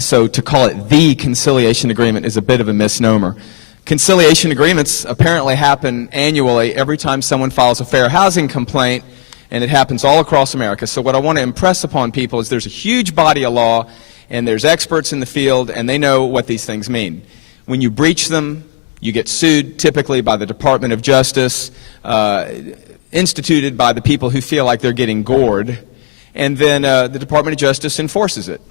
So to call it the conciliation agreement is a bit of a misnomer. Conciliation agreements apparently happen annually every time someone files a fair housing complaint, and it happens all across America. So what I want to impress upon people is there's a huge body of law, and there's experts in the field, and they know what these things mean. When you breach them, you get sued, typically by the Department of Justice, instituted by the people who feel like they're getting gored, and then the Department of Justice enforces it.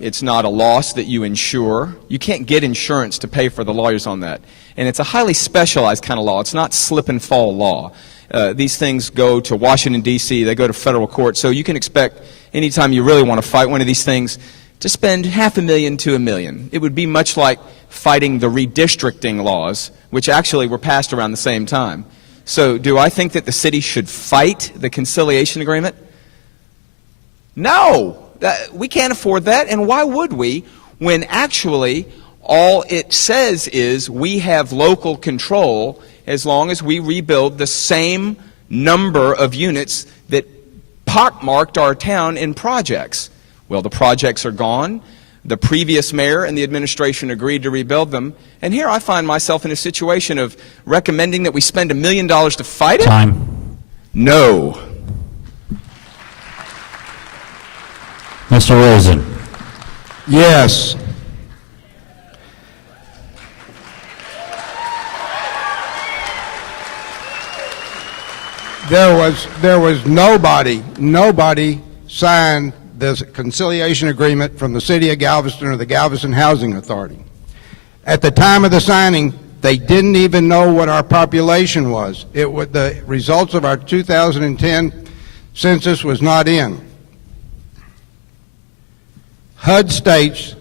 It's not a loss that you insure. You can't get insurance to pay for the lawyers on that. And it's a highly specialized kind of law. It's not slip and fall law. These things go to Washington, D.C. They go to federal court. So you can expect anytime you really want to fight one of these things to spend $500,000 to $1 million. It would be much like fighting the redistricting laws, which actually were passed around the same time. So do I think that the city should fight the conciliation agreement? No. We can't afford that, and why would we, when actually all it says is we have local control as long as we rebuild the same number of units that pockmarked our town in projects. Well, the projects are gone. The previous mayor and the administration agreed to rebuild them. And here I find myself in a situation of recommending that we spend $1 million to fight it? Time. No. Mr. Rosen. Yes. There was nobody signed this conciliation agreement from the City of Galveston or the Galveston Housing Authority. At the time of the signing, they didn't even know what our population was. The results of our 2010 census was not in. HUD states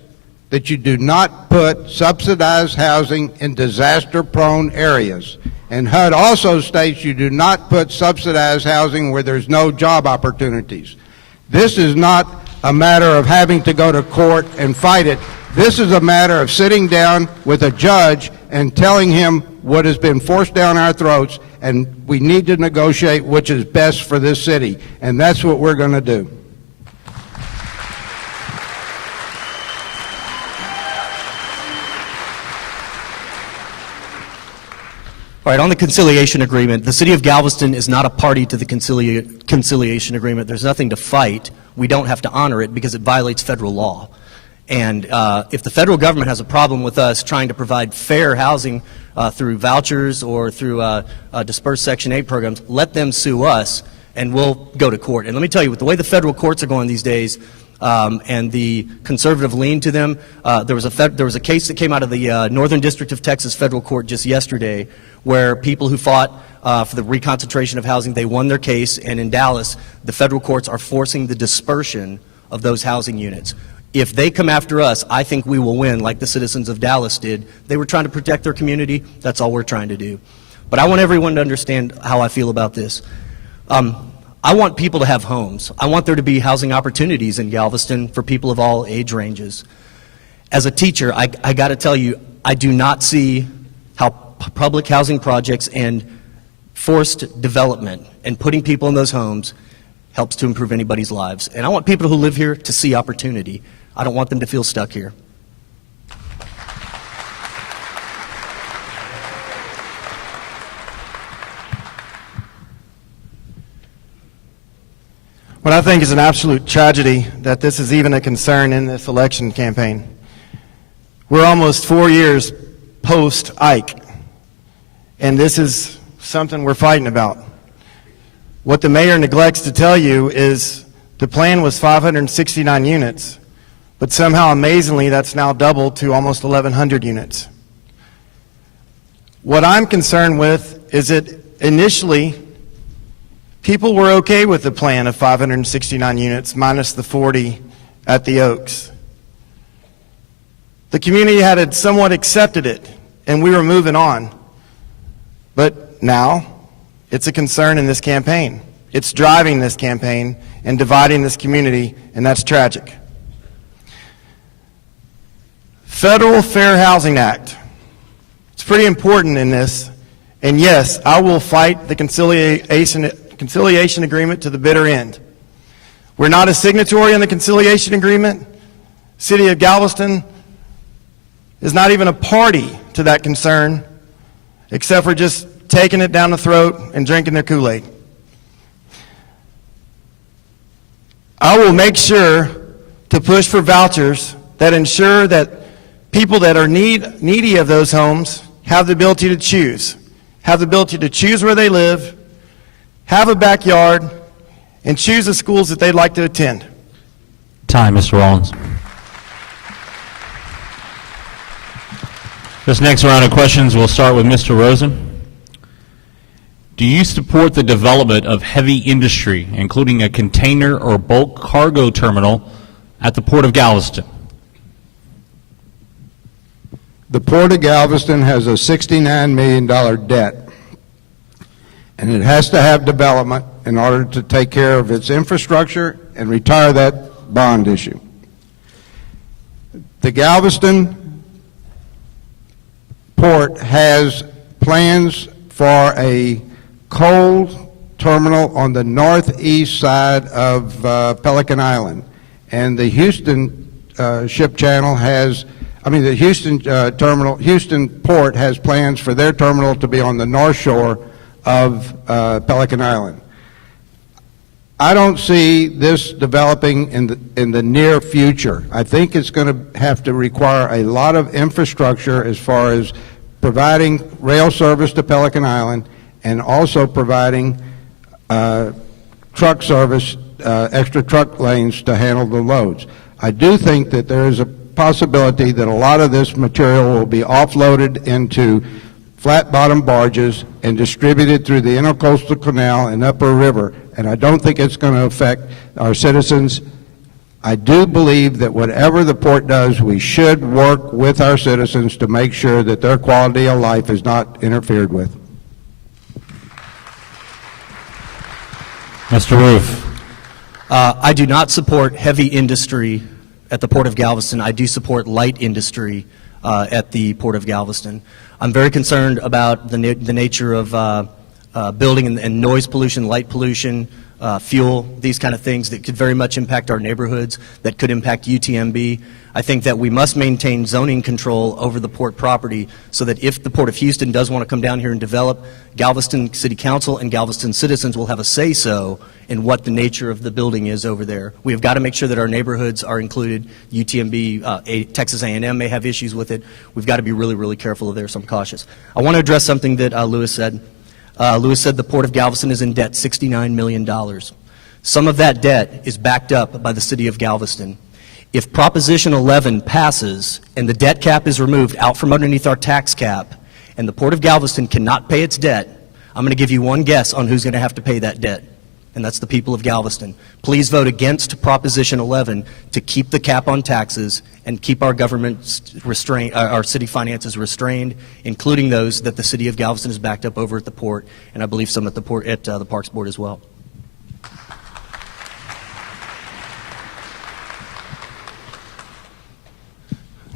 that you do not put subsidized housing in disaster-prone areas. And HUD also states you do not put subsidized housing where there's no job opportunities. This is not a matter of having to go to court and fight it. This is a matter of sitting down with a judge and telling him what has been forced down our throats, and we need to negotiate which is best for this city. And that's what we're going to do. All right, on the conciliation agreement, the City of Galveston is not a party to the conciliation agreement. There's nothing to fight. We don't have to honor it because it violates federal law. And if the federal government has a problem with us trying to provide fair housing through vouchers or through dispersed Section 8 programs, let them sue us and we'll go to court. And let me tell you, with the way the federal courts are going these days, and the conservative lean to them, there was a case that came out of the Northern District of Texas federal court just yesterday where people who fought for the reconcentration of housing, they won their case, and in Dallas, the federal courts are forcing the dispersion of those housing units. If they come after us, I think we will win like the citizens of Dallas did. They were trying to protect their community. That's all we're trying to do. But I want everyone to understand how I feel about this. I want people to have homes. I want there to be housing opportunities in Galveston for people of all age ranges. As a teacher, I got to tell you, I do not see how public housing projects and forced development and putting people in those homes helps to improve anybody's lives. And I want people who live here to see opportunity. I don't want them to feel stuck here. What I think is an absolute tragedy that this is even a concern in this election campaign. We're almost 4 years post-Ike, and this is something we're fighting about. What the mayor neglects to tell you is the plan was 569 units, but somehow, amazingly, that's now doubled to almost 1,100 units. What I'm concerned with is that initially, people were okay with the plan of 569 units minus the 40 at the Oaks. The community had somewhat accepted it, and we were moving on. But now, it's a concern in this campaign. It's driving this campaign and dividing this community, and that's tragic. Federal Fair Housing Act. It's pretty important in this, and yes, I will fight the conciliation agreement to the bitter end. We're not a signatory on the conciliation agreement. City of Galveston is not even a party to that concern, except for just taking it down the throat and drinking their Kool-Aid. I will make sure to push for vouchers that ensure that people that are needy of those homes have the ability to choose, where they live, have a backyard, and choose the schools that they'd like to attend. Time, Mr. Rollins. This next round of questions will start with Mr. Rosen. Do you support the development of heavy industry, including a container or bulk cargo terminal at the Port of Galveston? The Port of Galveston has a $69 million debt, and it has to have development in order to take care of its infrastructure and retire that bond issue. The Galveston Port has plans for a cold terminal on the northeast side of Pelican Island. And the Houston ship channel has, the Houston terminal, Houston port has plans for their terminal to be on the north shore of Pelican Island. I don't see this developing in the near future. I think it's going to have to require a lot of infrastructure as far as providing rail service to Pelican Island and also providing truck service, extra truck lanes to handle the loads. I do think that there is a possibility that a lot of this material will be offloaded into flat-bottom barges and distributed through the Intercoastal Canal and Upper River, and I don't think it's going to affect our citizens. I do believe that whatever the port does, we should work with our citizens to make sure that their quality of life is not interfered with. Mr. Roof. I do not support heavy industry at the Port of Galveston. I do support light industry at the Port of Galveston. I'm very concerned about the nature of building and noise pollution, light pollution, fuel, these kind of things that could very much impact our neighborhoods, that could impact UTMB. I think that we must maintain zoning control over the port property so that if the Port of Houston does want to come down here and develop, Galveston City Council and Galveston citizens will have a say-so in what the nature of the building is over there. We have got to make sure that our neighborhoods are included. UTMB, Texas A&M may have issues with it. We've got to be really, really careful there, so I'm cautious. I want to address something that Lewis said. Lewis said the Port of Galveston is in debt, $69 million. Some of that debt is backed up by the city of Galveston. If Proposition 11 passes and the debt cap is removed out from underneath our tax cap and the Port of Galveston cannot pay its debt, I'm going to give you one guess on who's going to have to pay that debt, and that's the people of Galveston. Please vote against Proposition 11 to keep the cap on taxes and keep our government restrained, our city finances restrained, including those that the city of Galveston is backed up over at the port, and I believe some at the port at the Parks Board as well.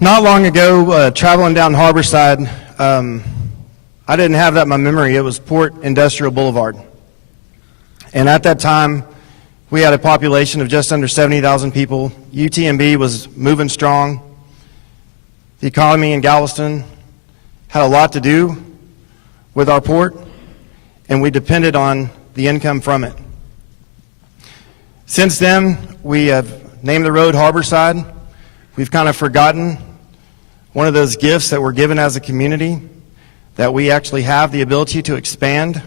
Not long ago, traveling down Harborside, I didn't have that in my memory. It was Port Industrial Boulevard. And at that time, we had a population of just under 70,000 people. UTMB was moving strong. The economy in Galveston had a lot to do with our port, and we depended on the income from it. Since then, we have named the road Harborside. We've kind of forgotten one of those gifts that we're given as a community, that we actually have the ability to expand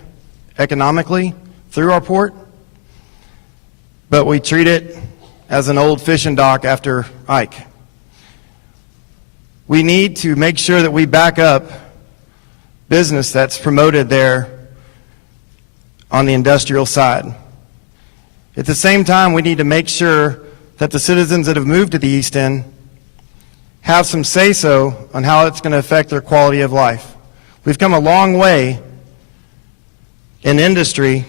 economically through our port, but we treat it as an old fishing dock after Ike. We need to make sure that we back up business that's promoted there on the industrial side. At the same time, we need to make sure that the citizens that have moved to the East End have some say-so on how it's going to affect their quality of life. We've come a long way in industry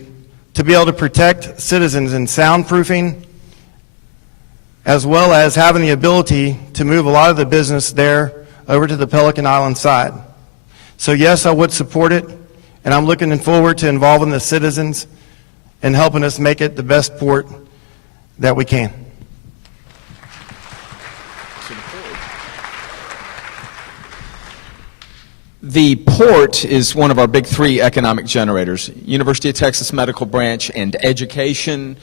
to be able to protect citizens in soundproofing, as well as having the ability to move a lot of the business there over to the Pelican Island side. So yes, I would support it, and I'm looking forward to involving the citizens and helping us make it the best port that we can. The port is one of our big three economic generators: University of Texas Medical Branch and education.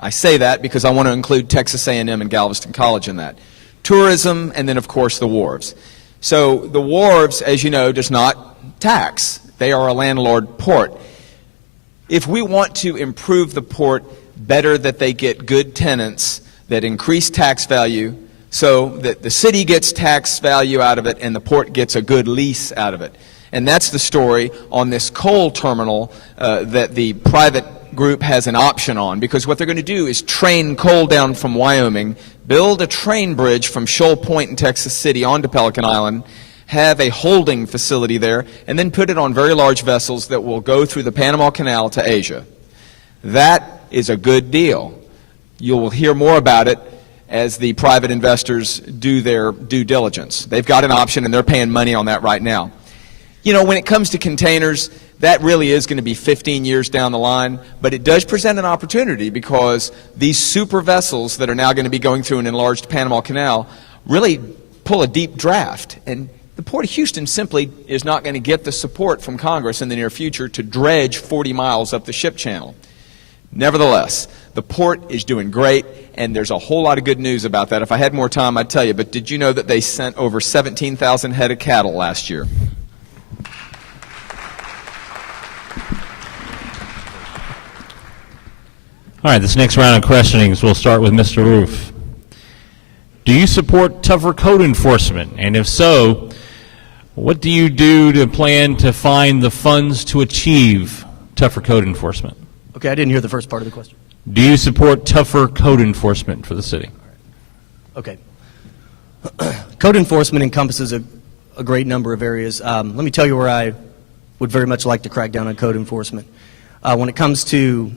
I say that because I want to include Texas A&M and Galveston College in that. Tourism, and then of course the wharves. So the wharves, as you know, does not tax. They are a landlord port. If we want to improve the port, better that they get good tenants that increase tax value, so that the city gets tax value out of it and the port gets a good lease out of it. And that's the story on this coal terminal that the private group has an option on, because what they're going to do is train coal down from Wyoming, build a train bridge from Shoal Point in Texas City onto Pelican Island, have a holding facility there, and then put it on very large vessels that will go through the Panama Canal to Asia. That is a good deal. You will hear more about it as the private investors do their due diligence. They've got an option and they're paying money on that right now. You know, when it comes to containers, that really is going to be 15 years down the line, but it does present an opportunity because these super vessels that are now going to be going through an enlarged Panama Canal really pull a deep draft. And the Port of Houston simply is not going to get the support from Congress in the near future to dredge 40 miles up the ship channel. Nevertheless, the port is doing great, and there's a whole lot of good news about that. If I had more time, I'd tell you, but did you know that they sent over 17,000 head of cattle last year? All right, this next round of questionings, we'll start with Mr. Roof. Do you support tougher code enforcement? And if so, what do you do to plan to find the funds to achieve tougher code enforcement? Okay, I didn't hear the first part of the question. Do you support tougher code enforcement for the city? Okay. Code enforcement encompasses a great number of areas. Let me tell you where I would very much like to crack down on code enforcement. When it comes to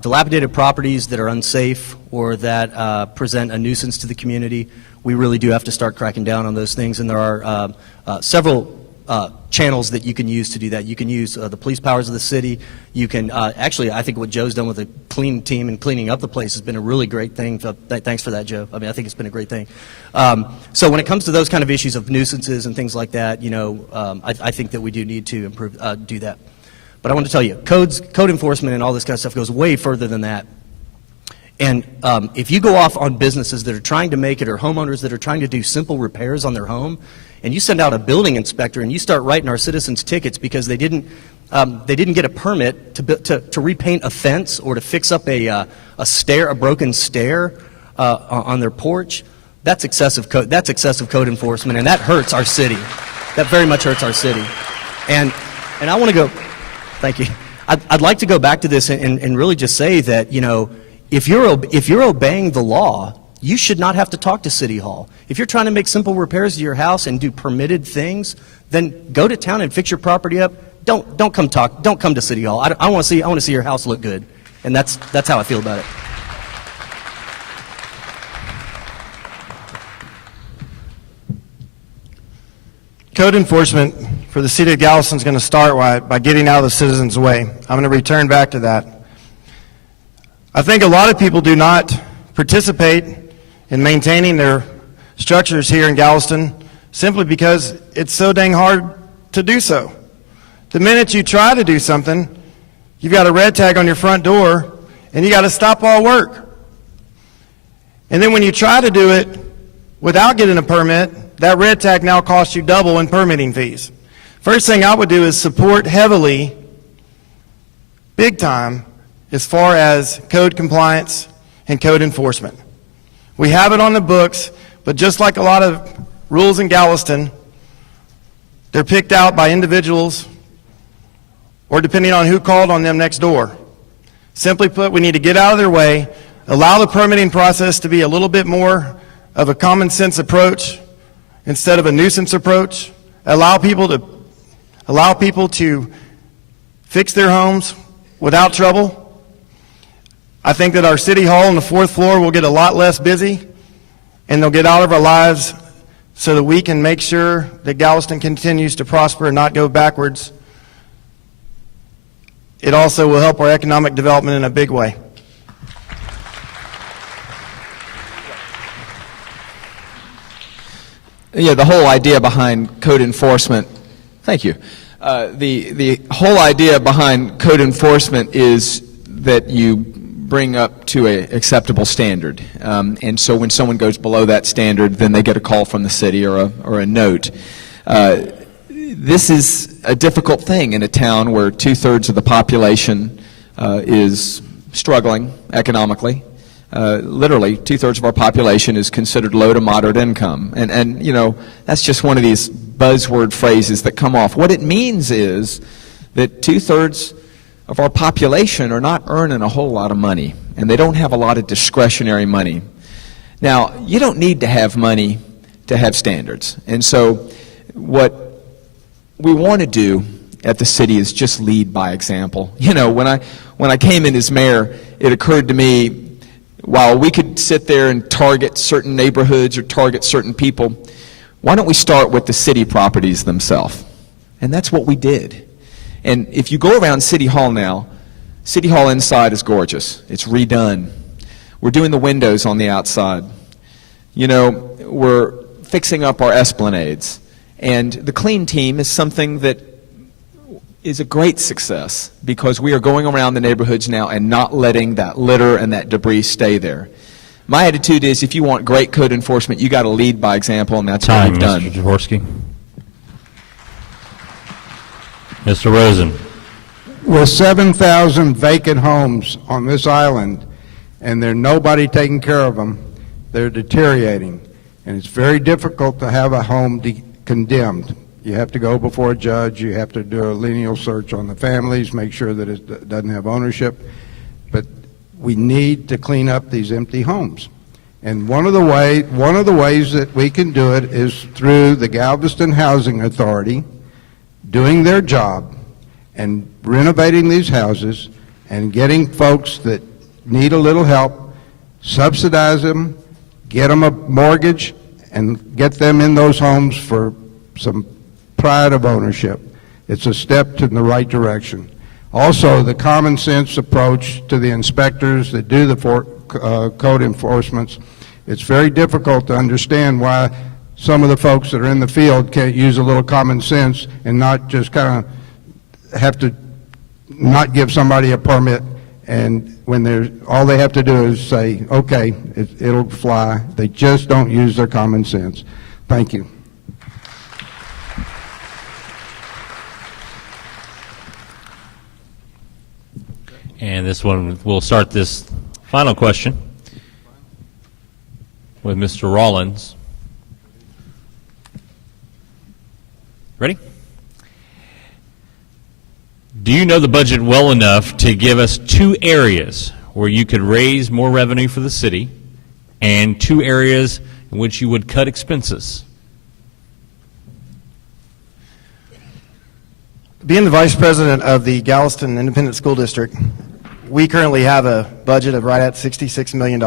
dilapidated properties that are unsafe or that present a nuisance to the community, we really do have to start cracking down on those things, and there are several channels that you can use to do that. You can use the police powers of the city. You can actually, I think what Joe's done with the clean team and cleaning up the place has been a really great thing. Thanks for that, Joe. I mean, I think it's been a great thing. So when it comes to those kind of issues of nuisances and things like that, you know, I think that we do need to improve, do that. But I want to tell you, code enforcement and all this kind of stuff goes way further than that. And if you go off on businesses that are trying to make it, or homeowners that are trying to do simple repairs on their home, and you send out a building inspector and you start writing our citizens tickets because they didn't get a permit to repaint a fence or to fix up a broken stair on their porch, that's excessive code. That's excessive code enforcement, and that hurts our city. That very much hurts our city. And I want to go. Thank you. I'd like to go back to this and really just say that, you know, if you're obeying the law, you should not have to talk to City Hall. If you're trying to make simple repairs to your house and do permitted things, then go to town and fix your property up. Don't come to City Hall. I want to see your house look good, and that's how I feel about it. Code enforcement for the city of Galveston is going to start by getting out of the citizens' way. I'm going to return back to that. I think a lot of people do not participate in maintaining their structures here in Galveston simply because it's so dang hard to do so. The minute you try to do something, you've got a red tag on your front door and you got to stop all work. And then when you try to do it without getting a permit, that red tag now costs you double in permitting fees. First thing I would do is support heavily, big time, as far as code compliance and code enforcement. We have it on the books, but just like a lot of rules in Galveston, they're picked out by individuals or depending on who called on them next door. Simply put, we need to get out of their way, allow the permitting process to be a little bit more of a common sense approach instead of a nuisance approach, allow people to fix their homes without trouble. I think that our city hall on the 4th floor will get a lot less busy, and they'll get out of our lives so that we can make sure that Galveston continues to prosper and not go backwards. It also will help our economic development in a big way. Yeah, the whole idea behind code enforcement, thank you. The whole idea behind code enforcement is that you bring up to an acceptable standard. And so when someone goes below that standard, then they get a call from the city or a note. This is a difficult thing in a town where 2/3 of the population is struggling economically. Literally, 2/3 of our population is considered low to moderate income. And you know, that's just one of these buzzword phrases that come off. What it means is that 2/3 of our population are not earning a whole lot of money, and they don't have a lot of discretionary money. Now, you don't need to have money to have standards. And so what we want to do at the city is just lead by example. You know, when I came in as mayor, it occurred to me, while we could sit there and target certain neighborhoods or target certain people, why don't we start with the city properties themselves? And that's what we did. And if you go around City Hall now, City Hall inside is gorgeous. It's redone. We're doing the windows on the outside. You know, we're fixing up our esplanades. And the clean team is something that is a great success because we are going around the neighborhoods now and not letting that litter and that debris stay there. My attitude is if you want great code enforcement, you got to lead by example, and that's what we've done. Mr. Jaworski. Mr. Rosen. With 7,000 vacant homes on this island, and there's nobody taking care of them, they're deteriorating. And it's very difficult to have a home condemned. You have to go before a judge, you have to do a lineal search on the families, make sure that it doesn't have ownership. But we need to clean up these empty homes. And one of the ways that we can do it is through the Galveston Housing Authority doing their job and renovating these houses and getting folks that need a little help, subsidize them, get them a mortgage, and get them in those homes for some pride of ownership. It's a step in the right direction. Also, the common sense approach to the inspectors that do the code enforcements, it's very difficult to understand why some of the folks that are in the field can't use a little common sense and not just kind of have to not give somebody a permit, and when all they have to do is say, okay, it'll fly. They just don't use their common sense. Thank you. And this one, we'll start this final question with Mr. Rollins. Ready? Do you know the budget well enough to give us 2 areas where you could raise more revenue for the city and 2 areas in which you would cut expenses? Being the vice president of the Galveston Independent School District, we currently have a budget of right at $66 million.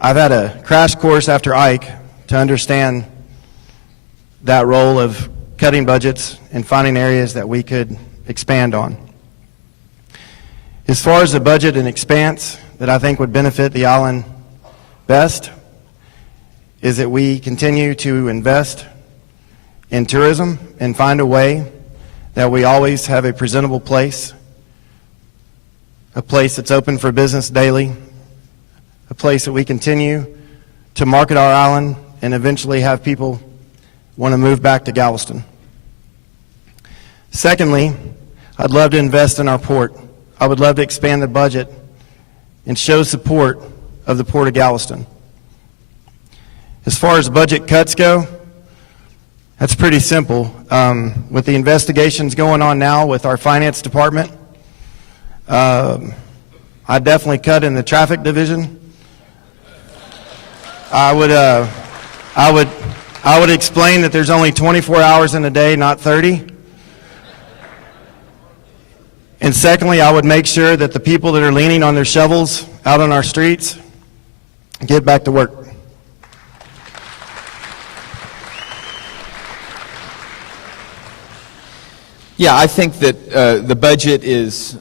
I've had a crash course after Ike to understand that role of cutting budgets and finding areas that we could expand on. As far as the budget and expanse that I think would benefit the island best is that we continue to invest in tourism and find a way that we always have a presentable place, a place that's open for business daily, a place that we continue to market our island and eventually have people want to move back to Galveston. Secondly, I'd love to invest in our port. I would love to expand the budget and show support of the Port of Galveston. As far as budget cuts go, that's pretty simple. With the investigations going on now with our finance department, I definitely cut in the traffic division. I would explain that there's only 24 hours in a day, not 30. And secondly, I would make sure that the people that are leaning on their shovels out on our streets get back to work. Yeah, I think that the budget is,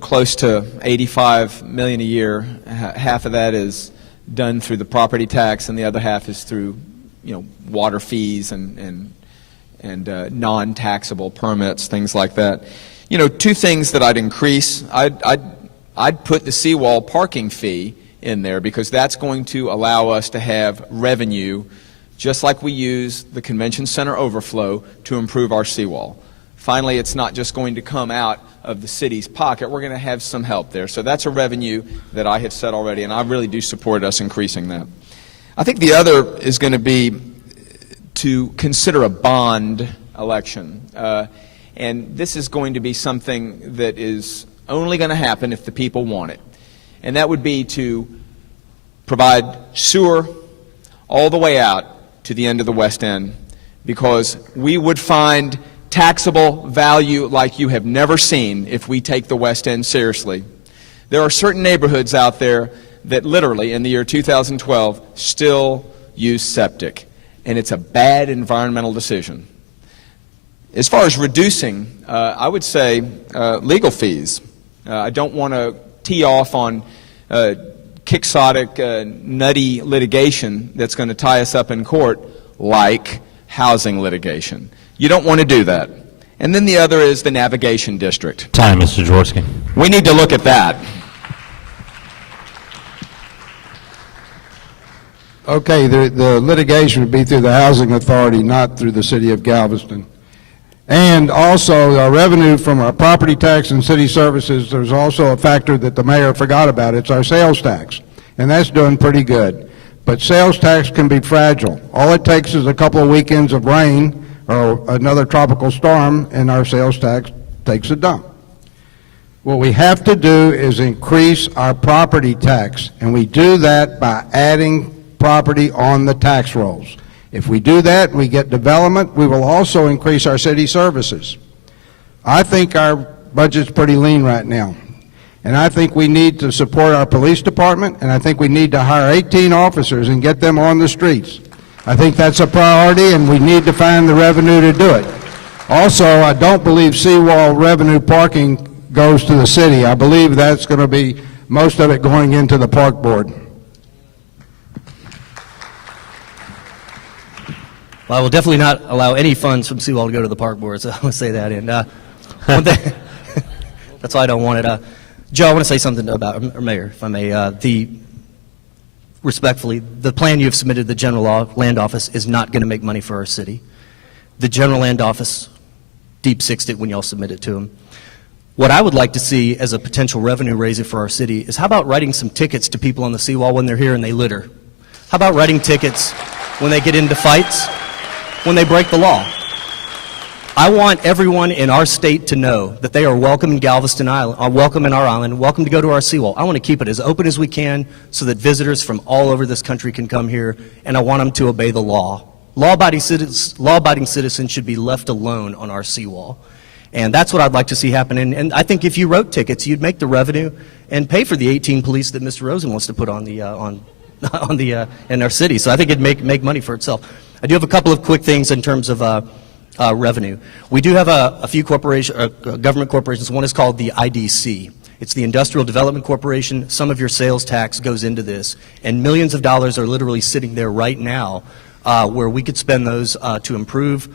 close to $85 million a year. Half of that is done through the property tax, and the other half is through, water fees and non-taxable permits, things like that. 2 things that I'd increase. I'd put the seawall parking fee in there because that's going to allow us to have revenue, just like we use the convention center overflow to improve our seawall. Finally, it's not just going to come out of the city's pocket. We're going to have some help there. So that's a revenue that I have said already, and I really do support us increasing that. I think the other is going to be to consider a bond election. And this is going to be something that is only going to happen if the people want it. And that would be to provide sewer all the way out to the end of the West End, because we would find taxable value like you have never seen if we take the West End seriously. There are certain neighborhoods out there that literally in the year 2012 still use septic. and it's a bad environmental decision. As far as reducing, I would say legal fees. I don't want to tee off on quixotic, nutty litigation that's going to tie us up in court, like housing litigation. You don't want to do that. And then the other is the navigation district. Time, Mr. Jaworski. We need to look at that. Okay, the litigation would be through the Housing Authority, not through the City of Galveston. And also, our revenue from our property tax and city services, there's also a factor that the mayor forgot about. It's our sales tax, and that's doing pretty good. But sales tax can be fragile. All it takes is a couple of weekends of rain or another tropical storm, and our sales tax takes a dump. What we have to do is increase our property tax, and we do that by adding property on the tax rolls. If we do that, we get development, we will also increase our city services. I think our budget's pretty lean right now, and I think we need to support our police department, and I think we need to hire 18 officers and get them on the streets. I think that's a priority, and we need to find the revenue to do it. Also, I don't believe seawall revenue parking goes to the city. I believe that's going to be most of it going into the park board. Well, I will definitely not allow any funds from Seawall to go to the park board, so I want to say that. And one thing, that's why I don't want it. Joe, I want to say something about, or Mayor, if I may. Respectfully, the plan you have submitted to the General Land Office is not going to make money for our city. The General Land Office deep-sixed it when y'all submitted it to them. What I would like to see as a potential revenue raiser for our city is how about writing some tickets to people on the seawall when they're here and they litter? How about writing tickets when they get into fights, when they break the law? I want everyone in our state to know that they are welcome in Galveston Island, welcome in our island, welcome to go to our seawall. I want to keep it as open as we can so that visitors from all over this country can come here, and I want them to obey the law. Law-abiding citizens should be left alone on our seawall. And that's what I'd like to see happen. And I think if you wrote tickets, you'd make the revenue and pay for the 18 police that Mr. Rosen wants to put on in our city. So I think it'd make money for itself. I do have a couple of quick things in terms of revenue. We do have a few government corporations. One is called the IDC. It's the Industrial Development Corporation. Some of your sales tax goes into this, and millions of dollars are literally sitting there right now where we could spend those to improve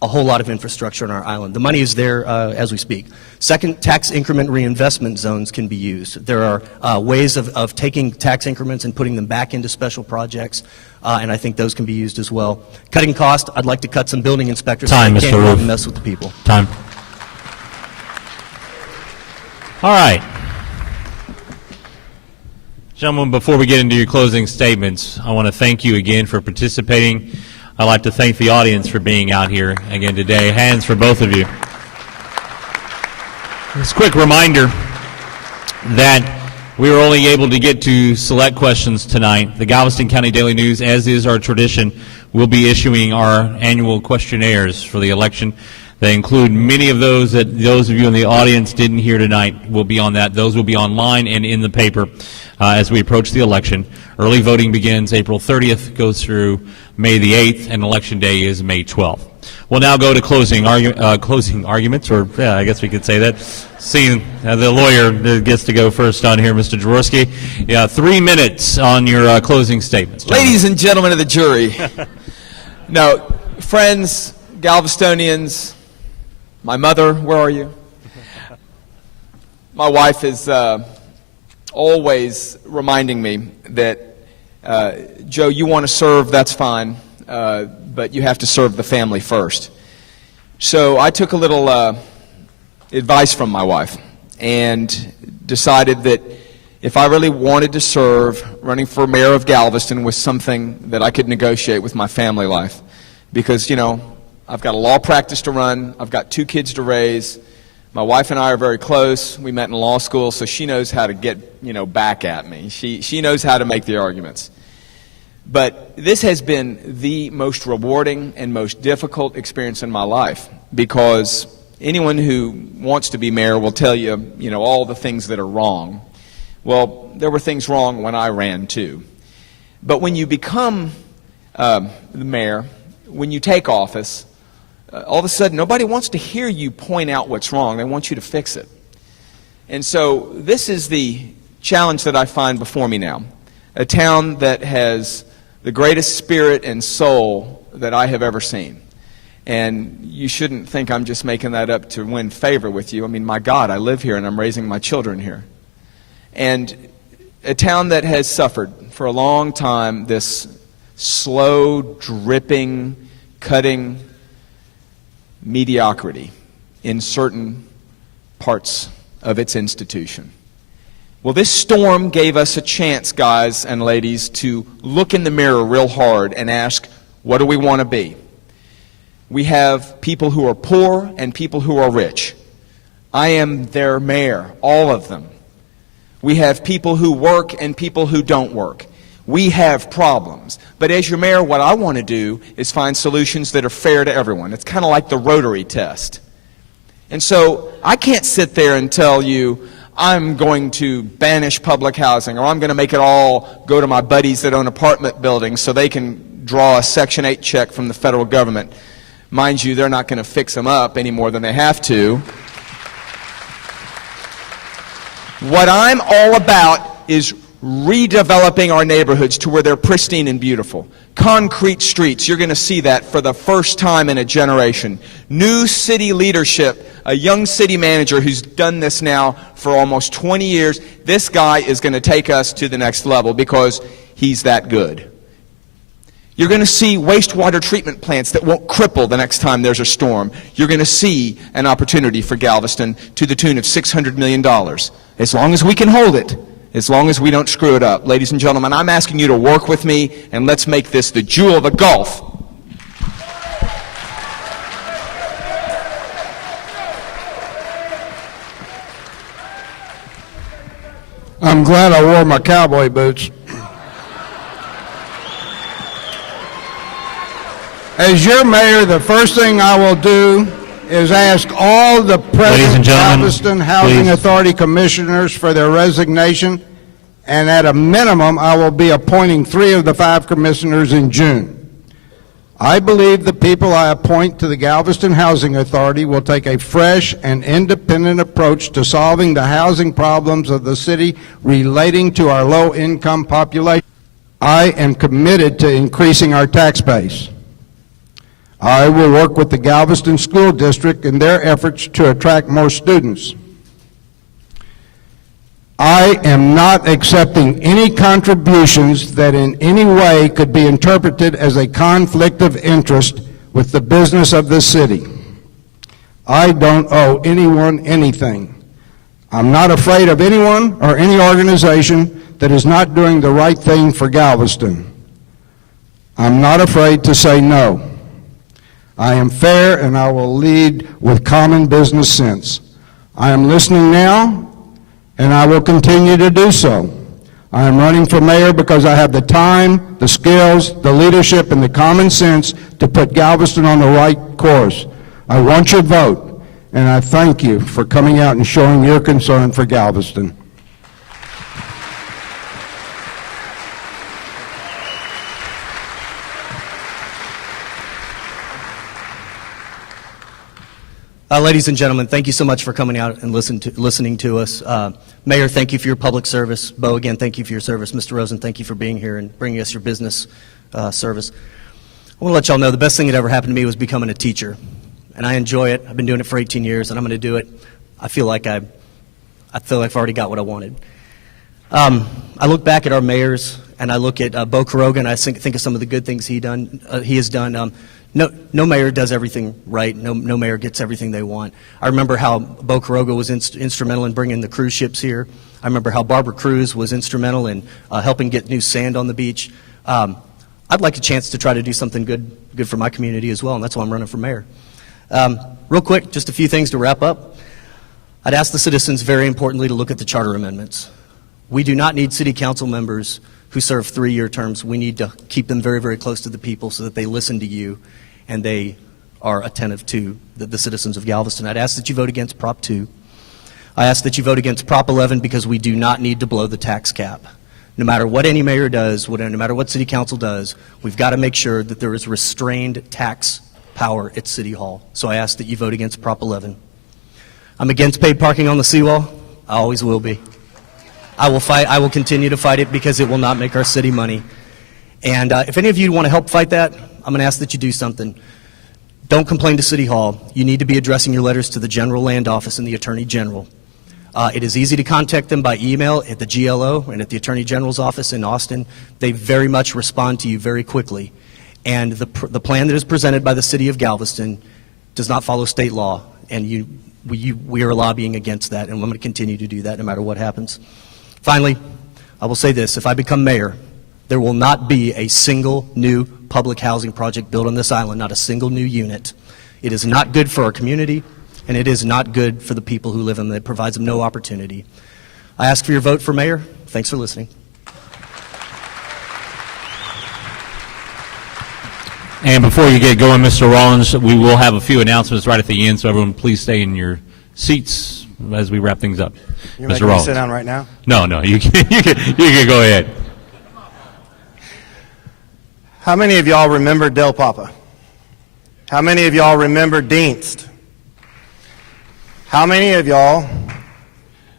a whole lot of infrastructure on our island. The money is there as we speak. Second, tax increment reinvestment zones can be used. There are ways of taking tax increments and putting them back into special projects, and I think those can be used as well. Cutting cost, I'd like to cut some building inspectors. Time, so they Mr. can't go out Roof. and mess with the people. Time. All right. Gentlemen, before we get into your closing statements, I want to thank you again for participating. I'd like to thank the audience for being out here again today. Hands for both of you. Just a quick reminder that we were only able to get to select questions tonight. The Galveston County Daily News, as is our tradition, will be issuing our annual questionnaires for the election. They include many of those that those of you in the audience didn't hear tonight will be on that. Those will be online and in the paper as we approach the election. Early voting begins April 30th, goes through May the 8th, and Election Day is May 12th. We'll now go to closing arguments, or yeah, I guess we could say that. Seeing the lawyer gets to go first on here, Mr. Jaworski. Yeah, 3 minutes on your closing statements. Ladies and gentlemen of the jury, no, friends, Galvestonians, my mother, where are you? My wife is always reminding me that, Joe, you want to serve, that's fine, but you have to serve the family first. So I took a little advice from my wife and decided that if I really wanted to serve, running for mayor of Galveston was something that I could negotiate with my family life. Because, you know, I've got a law practice to run, I've got 2 kids to raise, my wife and I are very close, we met in law school, so she knows how to get, you know, back at me. She knows how to make the arguments. But this has been the most rewarding and most difficult experience in my life, because anyone who wants to be mayor will tell you, you know, all the things that are wrong. Well, there were things wrong when I ran too. But when you become the mayor, when you take office, all of a sudden nobody wants to hear you point out what's wrong. They want you to fix it. And so this is the challenge that I find before me now. A town that has the greatest spirit and soul that I have ever seen. And you shouldn't think I'm just making that up to win favor with you. I mean, my God, I live here and I'm raising my children here. And a town that has suffered for a long time this slow, dripping, cutting mediocrity in certain parts of its institution. Well, this storm gave us a chance, guys and ladies, to look in the mirror real hard and ask, what do we want to be? We have people who are poor and people who are rich. I am their mayor, all of them. We have people who work and people who don't work. We have problems. But as your mayor, what I want to do is find solutions that are fair to everyone. It's kind of like the Rotary test. And so I can't sit there and tell you I'm going to banish public housing or I'm going to make it all go to my buddies that own apartment buildings so they can draw a Section 8 check from the federal government. Mind you, they're not going to fix them up any more than they have to. What I'm all about is redeveloping our neighborhoods to where they're pristine and beautiful. Concrete streets, you're going to see that for the first time in a generation. New city leadership, a young city manager who's done this now for almost 20 years. This guy is going to take us to the next level because he's that good. You're going to see wastewater treatment plants that won't cripple the next time there's a storm. You're going to see an opportunity for Galveston to the tune of $600 million. As long as we can hold it, as long as we don't screw it up. Ladies and gentlemen, I'm asking you to work with me, and let's make this the jewel of the Gulf. I'm glad I wore my cowboy boots. As your mayor, the first thing I will do is ask all the Ladies present and gentlemen, Galveston Housing please. Authority commissioners for their resignation, and at a minimum, I will be appointing 3 of the 5 commissioners in June. I believe the people I appoint to the Galveston Housing Authority will take a fresh and independent approach to solving the housing problems of the city relating to our low-income population. I am committed to increasing our tax base. I will work with the Galveston School District in their efforts to attract more students. I am not accepting any contributions that in any way could be interpreted as a conflict of interest with the business of this city. I don't owe anyone anything. I'm not afraid of anyone or any organization that is not doing the right thing for Galveston. I'm not afraid to say no. I am fair and I will lead with common business sense. I am listening now and I will continue to do so. I am running for mayor because I have the time, the skills, the leadership, and the common sense to put Galveston on the right course. I want your vote, and I thank you for coming out and showing your concern for Galveston. Ladies and gentlemen, thank you so much for coming out and listening to us. Mayor, thank you for your public service. Bo, again, thank you for your service. Mr. Rosen, thank you for being here and bringing us your business service. I want to let y'all know the best thing that ever happened to me was becoming a teacher, and I enjoy it. I've been doing it for 18 years, and I'm going to do it. I feel like I've already got what I wanted. I look back at our mayors, and I look at Bo Quiroga, and I think of some of the good things he has done. No mayor does everything right. No mayor gets everything they want. I remember how Bo Quiroga was instrumental in bringing the cruise ships here. I remember how Barbara Cruz was instrumental in helping get new sand on the beach. I'd like a chance to try to do something good for my community as well, and that's why I'm running for mayor. Real quick, just a few things to wrap up. I'd ask the citizens, very importantly, to look at the charter amendments. We do not need city council members who serve 3-year terms. We need to keep them very, very close to the people so that they listen to you and they are attentive to the citizens of Galveston. I'd ask that you vote against Prop 2. I ask that you vote against Prop 11 because we do not need to blow the tax cap. No matter what any mayor does, no matter what city council does, we've got to make sure that there is restrained tax power at City Hall. So I ask that you vote against Prop 11. I'm against paid parking on the seawall. I always will be. I will continue to fight it because it will not make our city money. And if any of you want to help fight that, I'm going to ask that you do something. Don't complain to City Hall. You need to be addressing your letters to the General Land Office and the Attorney General. It is easy to contact them by email at the GLO and at the Attorney General's office in Austin. They very much respond to you very quickly. And the plan that is presented by the City of Galveston does not follow state law, and we are lobbying against that, and I'm going to continue to do that no matter what happens. Finally, I will say this. If I become mayor, there will not be a single new public housing project built on this island, not a single new unit. It is not good for our community, and it is not good for the people who live in it. It provides them no opportunity. I ask for your vote for mayor. Thanks for listening. And before you get going, Mr. Rollins, we will have a few announcements right at the end, so everyone please stay in your seats as we wrap things up. You're Mr. making me Rollins. sit down right now? No, you can go ahead. How many of y'all remember Del Papa? How many of y'all remember Dienst? How many of y'all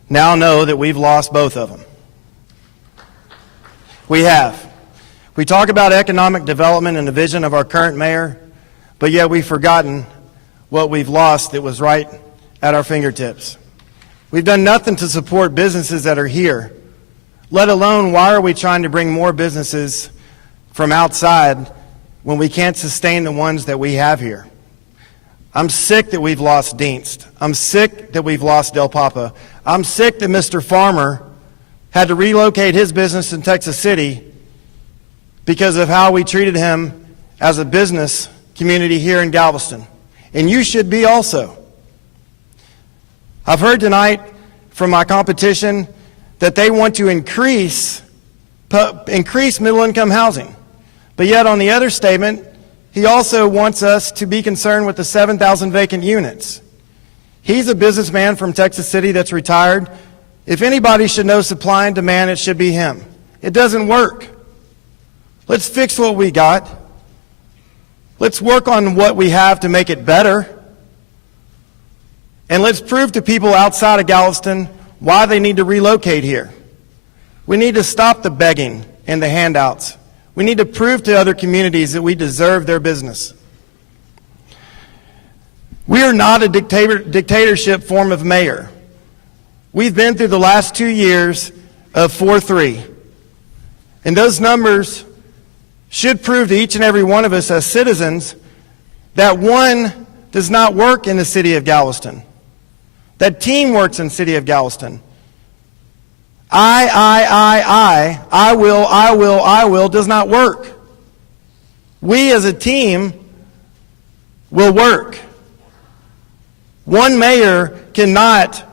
now know that we've lost both of them? We have. We talk about economic development and the vision of our current mayor, but yet we've forgotten what we've lost that was right at our fingertips. We've done nothing to support businesses that are here, let alone why are we trying to bring more businesses from outside when we can't sustain the ones that we have here. I'm sick that we've lost Dienst. I'm sick that we've lost Del Papa. I'm sick that Mr. Farmer had to relocate his business in Texas City because of how we treated him as a business community here in Galveston. And you should be also. I've heard tonight from my competition that they want to increase middle-income housing. But yet on the other statement, he also wants us to be concerned with the 7,000 vacant units. He's a businessman from Texas City that's retired. If anybody should know supply and demand, it should be him. It doesn't work. Let's fix what we got. Let's work on what we have to make it better. And let's prove to people outside of Galveston why they need to relocate here. We need to stop the begging and the handouts. We need to prove to other communities that we deserve their business. We are not a dictatorship form of mayor. We've been through the last 2 years of 4-3. And those numbers should prove to each and every one of us as citizens that one does not work in the city of Galveston. That team works in the city of Galveston. I will does not work. We as a team will work. One mayor cannot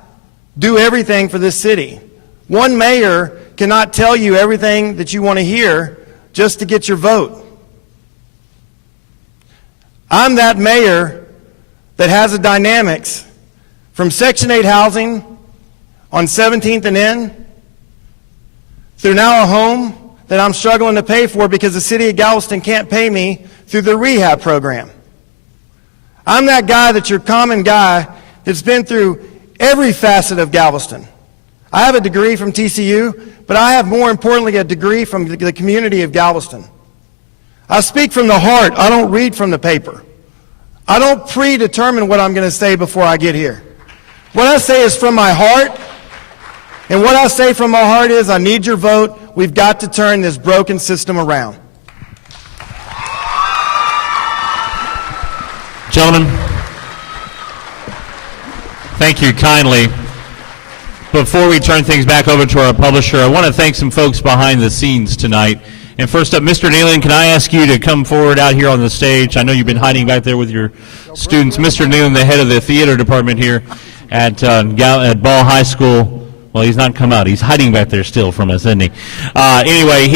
do everything for this city. One mayor cannot tell you everything that you want to hear just to get your vote. I'm that mayor that has the dynamics from Section 8 housing on 17th and N through now a home that I'm struggling to pay for because the city of Galveston can't pay me through the rehab program. I'm that guy that's your common guy that's been through every facet of Galveston. I have a degree from TCU, but I have more importantly a degree from the community of Galveston. I speak from the heart. I don't read from the paper. I don't predetermine what I'm going to say before I get here. What I say is from my heart, and what I say from my heart is I need your vote. We've got to turn this broken system around. Gentlemen, thank you kindly. Before we turn things back over to our publisher, I want to thank some folks behind the scenes tonight. And first up, Mr. Nealon, can I ask you to come forward out here on the stage? I know you've been hiding back there with your students. Mr. Nealon, the head of the theater department here at Ball High School. Well, he's not come out. He's hiding back there still from us, isn't he? Anyway,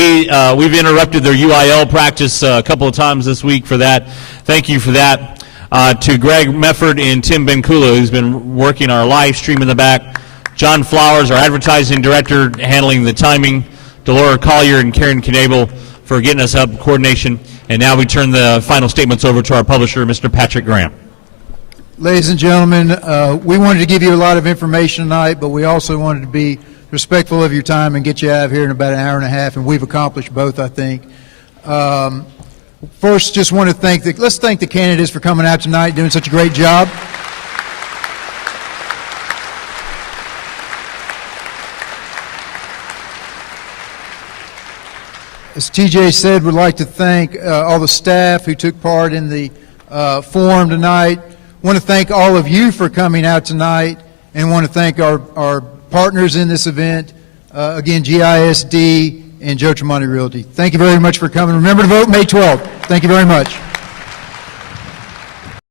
we've interrupted their UIL practice a couple of times this week for that. Thank you for that. To Greg Mefford and Tim Benkula, who's been working our live stream in the back. John Flowers, our advertising director, handling the timing. Delora Collier and Karen Knabel for getting us up, coordination. And now we turn the final statements over to our publisher, Mr. Patrick Graham. Ladies and gentlemen, we wanted to give you a lot of information tonight, but we also wanted to be respectful of your time and get you out of here in about an hour and a half, and we've accomplished both, I think. First, just want to let's thank the candidates for coming out tonight, doing such a great job. As TJ said, we'd like to thank all the staff who took part in the forum tonight. Want to thank all of you for coming out tonight, and want to thank our partners in this event, again, GISD and Joe Tremonti Realty. Thank you very much for coming. Remember to vote May 12th. Thank you very much.